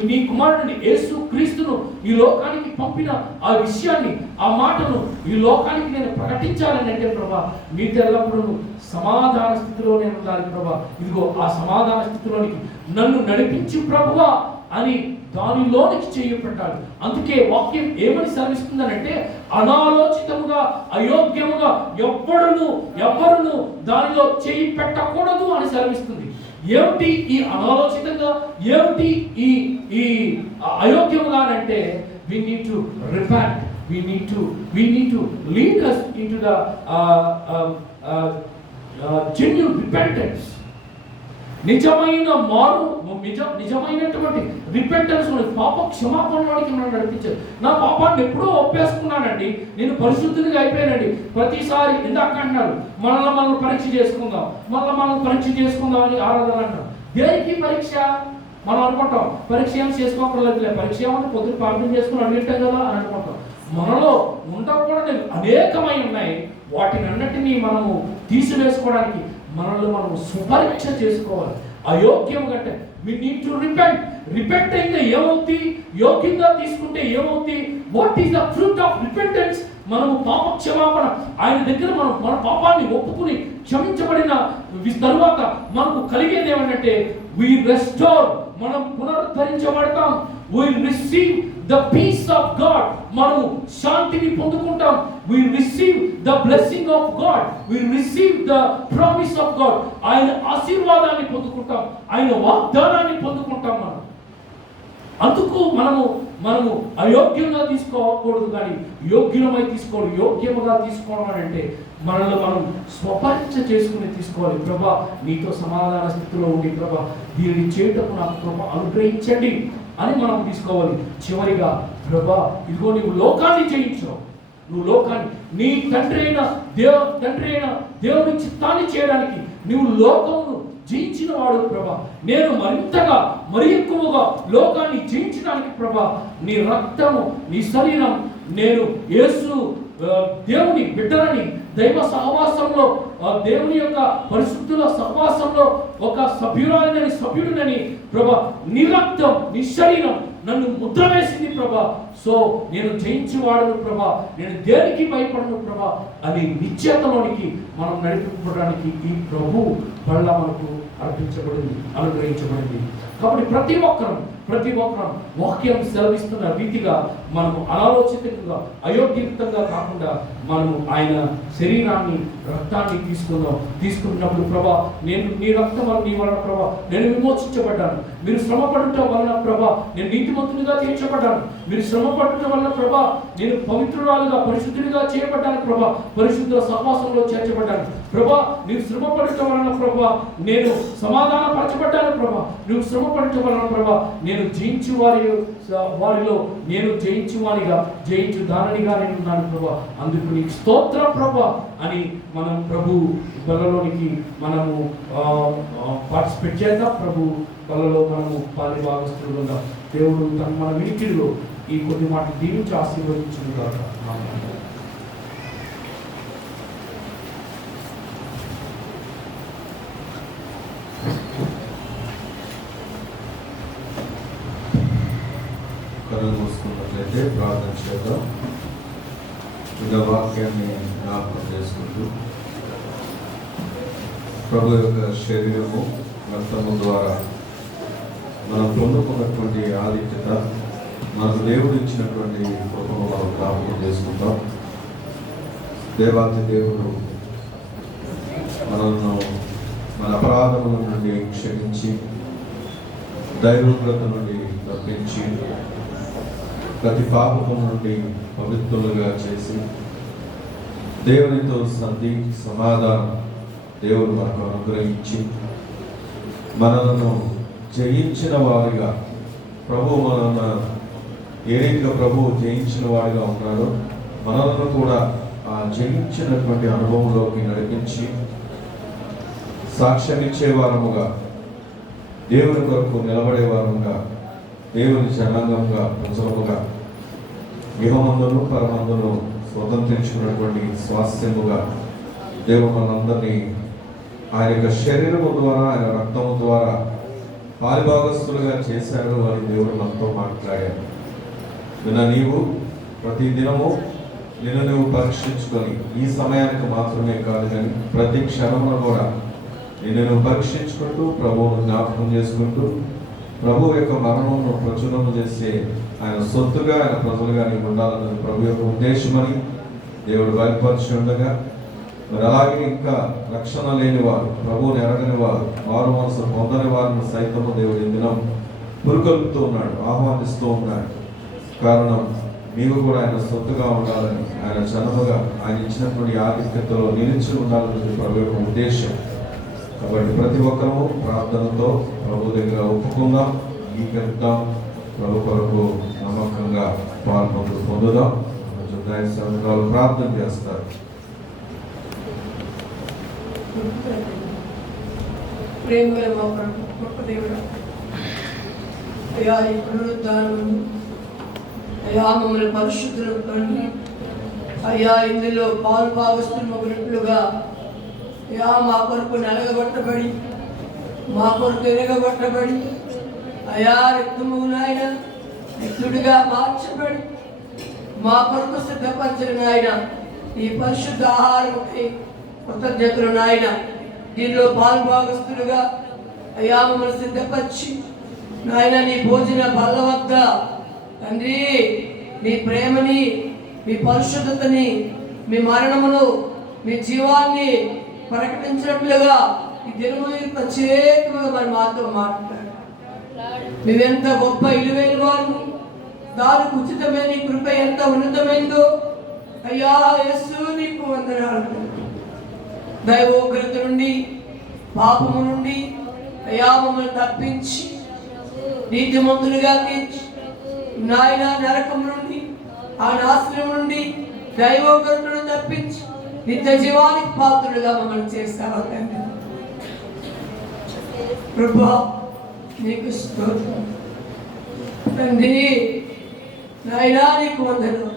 నీ కుమారుడిని యేసు క్రీస్తును ఈ లోకానికి పంపిన ఆ విషయాన్ని, ఆ మాటను ఈ లోకానికి నేను ప్రకటించాలని అంటే ప్రభా మీతో ఎల్లప్పుడూ సమాధాన స్థితిలో నేను ఉండాలి ప్రభా. ఇదిగో ఆ సమాధాన స్థితిలోనికి నన్ను నడిపించు ప్రభువా అని దానిలోనికి చేయి పెట్టాలి. అందుకే వాక్యం ఏమని సెలవిస్తుందనంటే అనాలోచితముగా, అయోగ్యముగా ఎవ్వరును దానిలో చేయి పెట్టకూడదు అని సెలవిస్తుంది. ఏమిటి ఈ అనాలోచితంగా, ఏమిటి ఈ అయోగ్యముగా అంటే we need to repent, we need to lead us into the genuine repentance. నిజమైన మారు, నిజమైనటువంటి రిపెంటెన్స్, పాప క్షమాపణలోనికి మనం నడిపించారు. నా పాపాన్ని ఎప్పుడో ఒప్పేసుకున్నానండి, నేను పరిశుద్ధిగా అయిపోయానండి. ప్రతిసారి ఇందాక అంటున్నారు మనల్ని పరీక్ష చేసుకుందాం అని ఆరాధన అంటాం. దేనికి పరీక్ష? మనం అనుకుంటాం పరీక్ష ఏం చేసుకోకర్లేదులే, పరీక్ష ఏమంటే పొద్దున ప్రార్థన చేసుకుని అడిగిటాం కదా అని అనుకుంటాం. మనలో ఉండకూడదు అనేకమై ఉన్నాయి. వాటిని అన్నిటినీ మనము తీసివేసుకోవడానికి మనల్ని మనం సుపరీక్ష చేసుకోవాలి. అయోగ్యం కంటే we need to రిపెంట్ అయితే ఏమవుతుంది? యోగ్యంగా తీసుకుంటే ఏమవుతుంది? What is the fruit of repentance? మనము పాప క్షమాపణ ఆయన దగ్గర మన పాపాన్ని ఒప్పుకుని క్షమించబడిన తరువాత మనకు కలిగేది ఏమంటే we restore, మనం పునరుద్ధరించబడతాం. we receive the peace of God, మనము శాంతిని పొందుకుంటాం. we receive the blessing of God, we receive the promise of God, ఆయన ఆశీర్వాదాన్ని పొందుకుంటాం, ఆయన వాగ్దానాన్ని పొందుకుంటాం. అందుకు మనము అయోగ్యంగా తీసుకోకూడదు, కానీ యోగ్యమై తీసుకోవాలి. యోగ్యముగా తీసుకోవడం అని అంటే మనల్ని మనం స్వపరీక్ష చేసుకుని తీసుకోవాలి. ప్రభా నీతో సమాధాన స్థితిలో ఉండి ప్రభా దీనిని చేయటకు నాకు ప్రభా అనుగ్రహించండి అని మనం తీసుకోవాలి. చివరిగా ప్రభా ఇదిగో నువ్వు లోకాన్ని జయించావు, నువ్వు లోకాన్ని నీ తండ్రి అయిన దేవుని చిత్తాన్ని చేయడానికి నువ్వు లోకమును జయించిన వాడు ప్రభా. నేను మరి ఎక్కువగా లోకాన్ని జయించడానికి ప్రభా నీ రక్తము, నీ శరీరం, నేను యేసు దేవుని బిడ్డలని దైవ సహవాసంలో, దేవుని యొక్క పరిశుద్ధుల సహవాసంలో ఒక సభ్యుడినని ప్రభా నీ రక్తం, నీ శరీరం నన్ను ముద్ర వేసింది ప్రభా. సో నేను జయించేవాడును ప్రభా, నేను దేనికి భయపడను ప్రభా అని నిశ్చేతలోనికి మనం నడిపించడానికి ఈ ప్రభు వల్ల మనకు అనుగ్రహించబడింది. కాబట్టి ప్రతి ఒక్కరం వాక్యం సెలవిస్తున్న రీతిగా మనము అనాలోచితంగా, అయోగ్యంగా కాకుండా మనము ఆయన శరీరాన్ని, రక్తాన్ని తీసుకున్నప్పుడు ప్రభా నేను నీ రక్తం వల్ల, నీ వలన ప్రభా నేను విమోచించబడ్డాను. మీరు శ్రమ పడుట వలన ప్రభా నేను నీతిమంతునిగా తీర్చబడ్డాను. మీరు శ్రమ శ్రమ పడటం వల్ల ప్రభా నేను పవిత్రురాలుగా పరిశుద్ధుడిగా చేయబడ్డాను ప్రభా, పరిశుద్ధ సహవాసంలో చేర్చబడ్డాను ప్రభా. నీవు శ్రమ పడటం వలన ప్రభా నేను సమాధాన పరచబడ్డాను ప్రభా. నువ్వు శ్రమ పడటం వలన ప్రభా నేను జయించు వారిలో నేను జయించు వారిగా జయించు దానిగా నేను ఉన్నాను ప్రభా. అందుకు నీకు స్తోత్రం ప్రభా అని మనం ప్రభు బలలోనికి మనము పార్టిసిపేట్ చేద్దాం. ప్రభు బలలో మనము పాలిభాగస్తులుగా దేవుడు మన వినికిడిలో ఈ కొద్ది మాటలు దీవించి ఆశీర్వదించును గాక. ఆమేన్. కళ్ళు మూసుకున్నట్లయితే ప్రార్థన చేద్దాం. ఈ వాక్యాన్ని జ్ఞాపకం చేసుకుంటూ ప్రభు యొక్క శరీరము రక్తము ద్వారా మనం పొందుకున్నటువంటి ఆధిక్యత, మనకు దేవుడు ఇచ్చినటువంటి కృపను మనం జ్ఞాపకం చేసుకుంటాం. దేవాతి దేవుడు మనల్ని మన అపరాధముల నుండి క్షమించి దైవోగ్రత నుండి తప్పించి ప్రతి పాపము నుండి పవిత్రులుగా చేసి దేవునితో సంధి సమాధానం దేవుడు మనకు అనుగ్రహించి మనలను జయించిన వారిగా ప్రభు మనల్ని ఏ రీతిగా ప్రభువు జయించిన వాడిగా ఉన్నాడో మనలను కూడా ఆ జయించినటువంటి అనుభవంలోకి నడిపించి సాక్ష్యం ఇచ్చే వారముగా, దేవుని కొరకు నిలబడే వారముగా, దేవుని జనాంగంగా, ప్రజలముగా, ఇహమందును పరమందును స్వతంత్రించుకున్నటువంటి స్వాస్థ్యముగా దేవుడు మనందరినీ ఆయన యొక్క శరీరము ద్వారా, ఆయన రక్తము ద్వారా పాలిభాగస్తులుగా చేశాడు అని దేవుడు మనతో మాట్లాడాడు. నీవు ప్రతి దినము నిన్ను నువ్వు పరీక్షించుకొని, ఈ సమయానికి మాత్రమే కాదు కానీ ప్రతి క్షణమును కూడా నిన్ను నువ్వు పరీక్షించుకుంటూ ప్రభువును జ్ఞాపకం చేసుకుంటూ ప్రభు యొక్క మరణమును ప్రచురణ చేసే ఆయన సొత్తుగా, ఆయన ప్రజలుగా నీవు ఉండాలన్నది ప్రభు యొక్క ఉద్దేశమని దేవుడు బయలుపరిచి ఉండగా, మరి అలాగే ఇంకా రక్షణ లేని వారు, ప్రభువుని ఎరగని వారు, మారు మనసు పొందని వారిని సైతము దేవుడు ఇందినం పురుకొల్పుతూ ఉన్నాడు, ఆహ్వానిస్తూ ఉన్నాడు. కారణం నీవు కూడా ఆయన సొత్తుగా ఉండాలని, ఆయన జనముగా ఆయన ఇచ్చినటువంటి ఆధిక్యతలో నిలిచి ఉండాలన్నది ప్రభు యొక్క ఉద్దేశం. కాబట్టి ప్రతి ఒక్కరూ ప్రార్థనతో ప్రభు దగ్గర ఒప్పుకుందాం, అంగీకరిద్దాం, ప్రభు కొరకు నమ్మకంగా పొందుదాం. సంఘాలు ప్రార్థన చేస్తారు. ప్రేమగల మా ప్రభు, గొప్ప దేవుడు అయ్యా, ఈ పునరుద్ధానం అయ్యా మమ్మల్ని పరిశుద్ధులు కండి అయ్యా, ఇందులో పాలు భాగస్తున్నట్లుగా అయ్యా మా కొరకు నలగబట్టబడి, మా కొరకు ఎరగబట్టబడి అయ్యా రక్తము నాయన రక్తుడిగా మార్చబడి మా కొరకు సిద్ధపరచిన నాయన ఈ పరిశుద్ధ ఆహారముకై కృతజ్ఞతలు నాయన. దీనిలో పాల్భాగస్తులుగా అయ్యా మమ్మల్ని సిద్ధపరిచి నాయన నీ భోజన బల్ల వద్ద తండ్రి మీ ప్రేమని, మీ పరిశుద్ధతని, మీ మరణమును, మీ జీవాన్ని ప్రకటించినట్లుగా ఈ దినము ప్రత్యేకంగా మరి మాతో మాట్లాడారు. నువ్వెంత గొప్ప ఇలువైన వారు, దానికి ఉచితమైన నీ కృప ఎంత ఉన్నతమైందో అయ్యా యేసు నీకు వందనాలు. దైవోగ్రత నుండి, పాపము నుండి అయ్యా మమ్మల్ని తప్పించి నీతిమంతులుగా తీర్చి నాయన నరకం నుండి, ఆ నాశనం నుండి దైవోగ్రతను తప్పించి నిత్య జీవానికి పాత్రులుగా మమ్మల్ని చేస్తావా తండ్రి. ప్రభా నీకు స్తోత్రం తండ్రి. నాయనా నీకు వందనం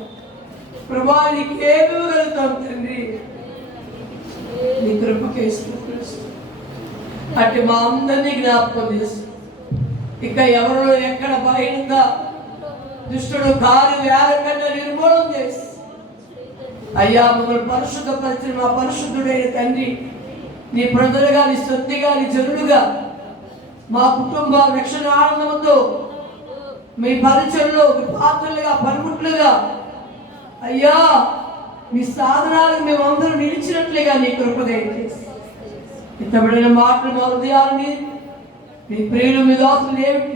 ప్రభా, నీకు ఏమివ్వగలుగుతాం తండ్రి. నీ కృపకే స్తోత్రం. అటు మా అందరినీ జ్ఞాపకం చేస్తూ ఇక ఎవరిలో ఎక్కడ బలహీనత దుష్టుడు కారు వ్యాధ కన్నా నిర్మూలన చేసి అయ్యా మమ్మల్ని పరిశుద్ధపరిచిన మా పరిశుద్ధుడైన తండ్రి, నీ ప్రజలుగా, నీ సొత్తుగా, నీ జనులుగా, మా కుటుంబ రక్షణ ఆనందంతో మీ పరిచయంలో మీ పాత్రలుగా, పనిముట్లుగా అయ్యా మీ సాధనాలకు మేమందరం నిలిచినట్లుగా నీ కృపదయచేసి ఇతబడిన మాటలు మా హృదయాలని మీ ప్రియులు, మీ దాసులు ఏమిటి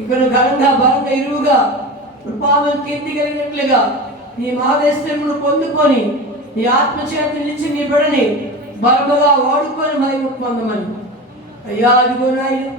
ఇక్కడ ఘనంగా బలంగా ఇరువుగా కృపాను కీర్తి కలిగినట్లుగా నీ మహాదేశమును పొందుకొని నీ ఆత్మచేత నిలిచి నీ బిడని బలముగా వాడుకొని మహిమ పొందమని. అయ్యా అదిగో నాయన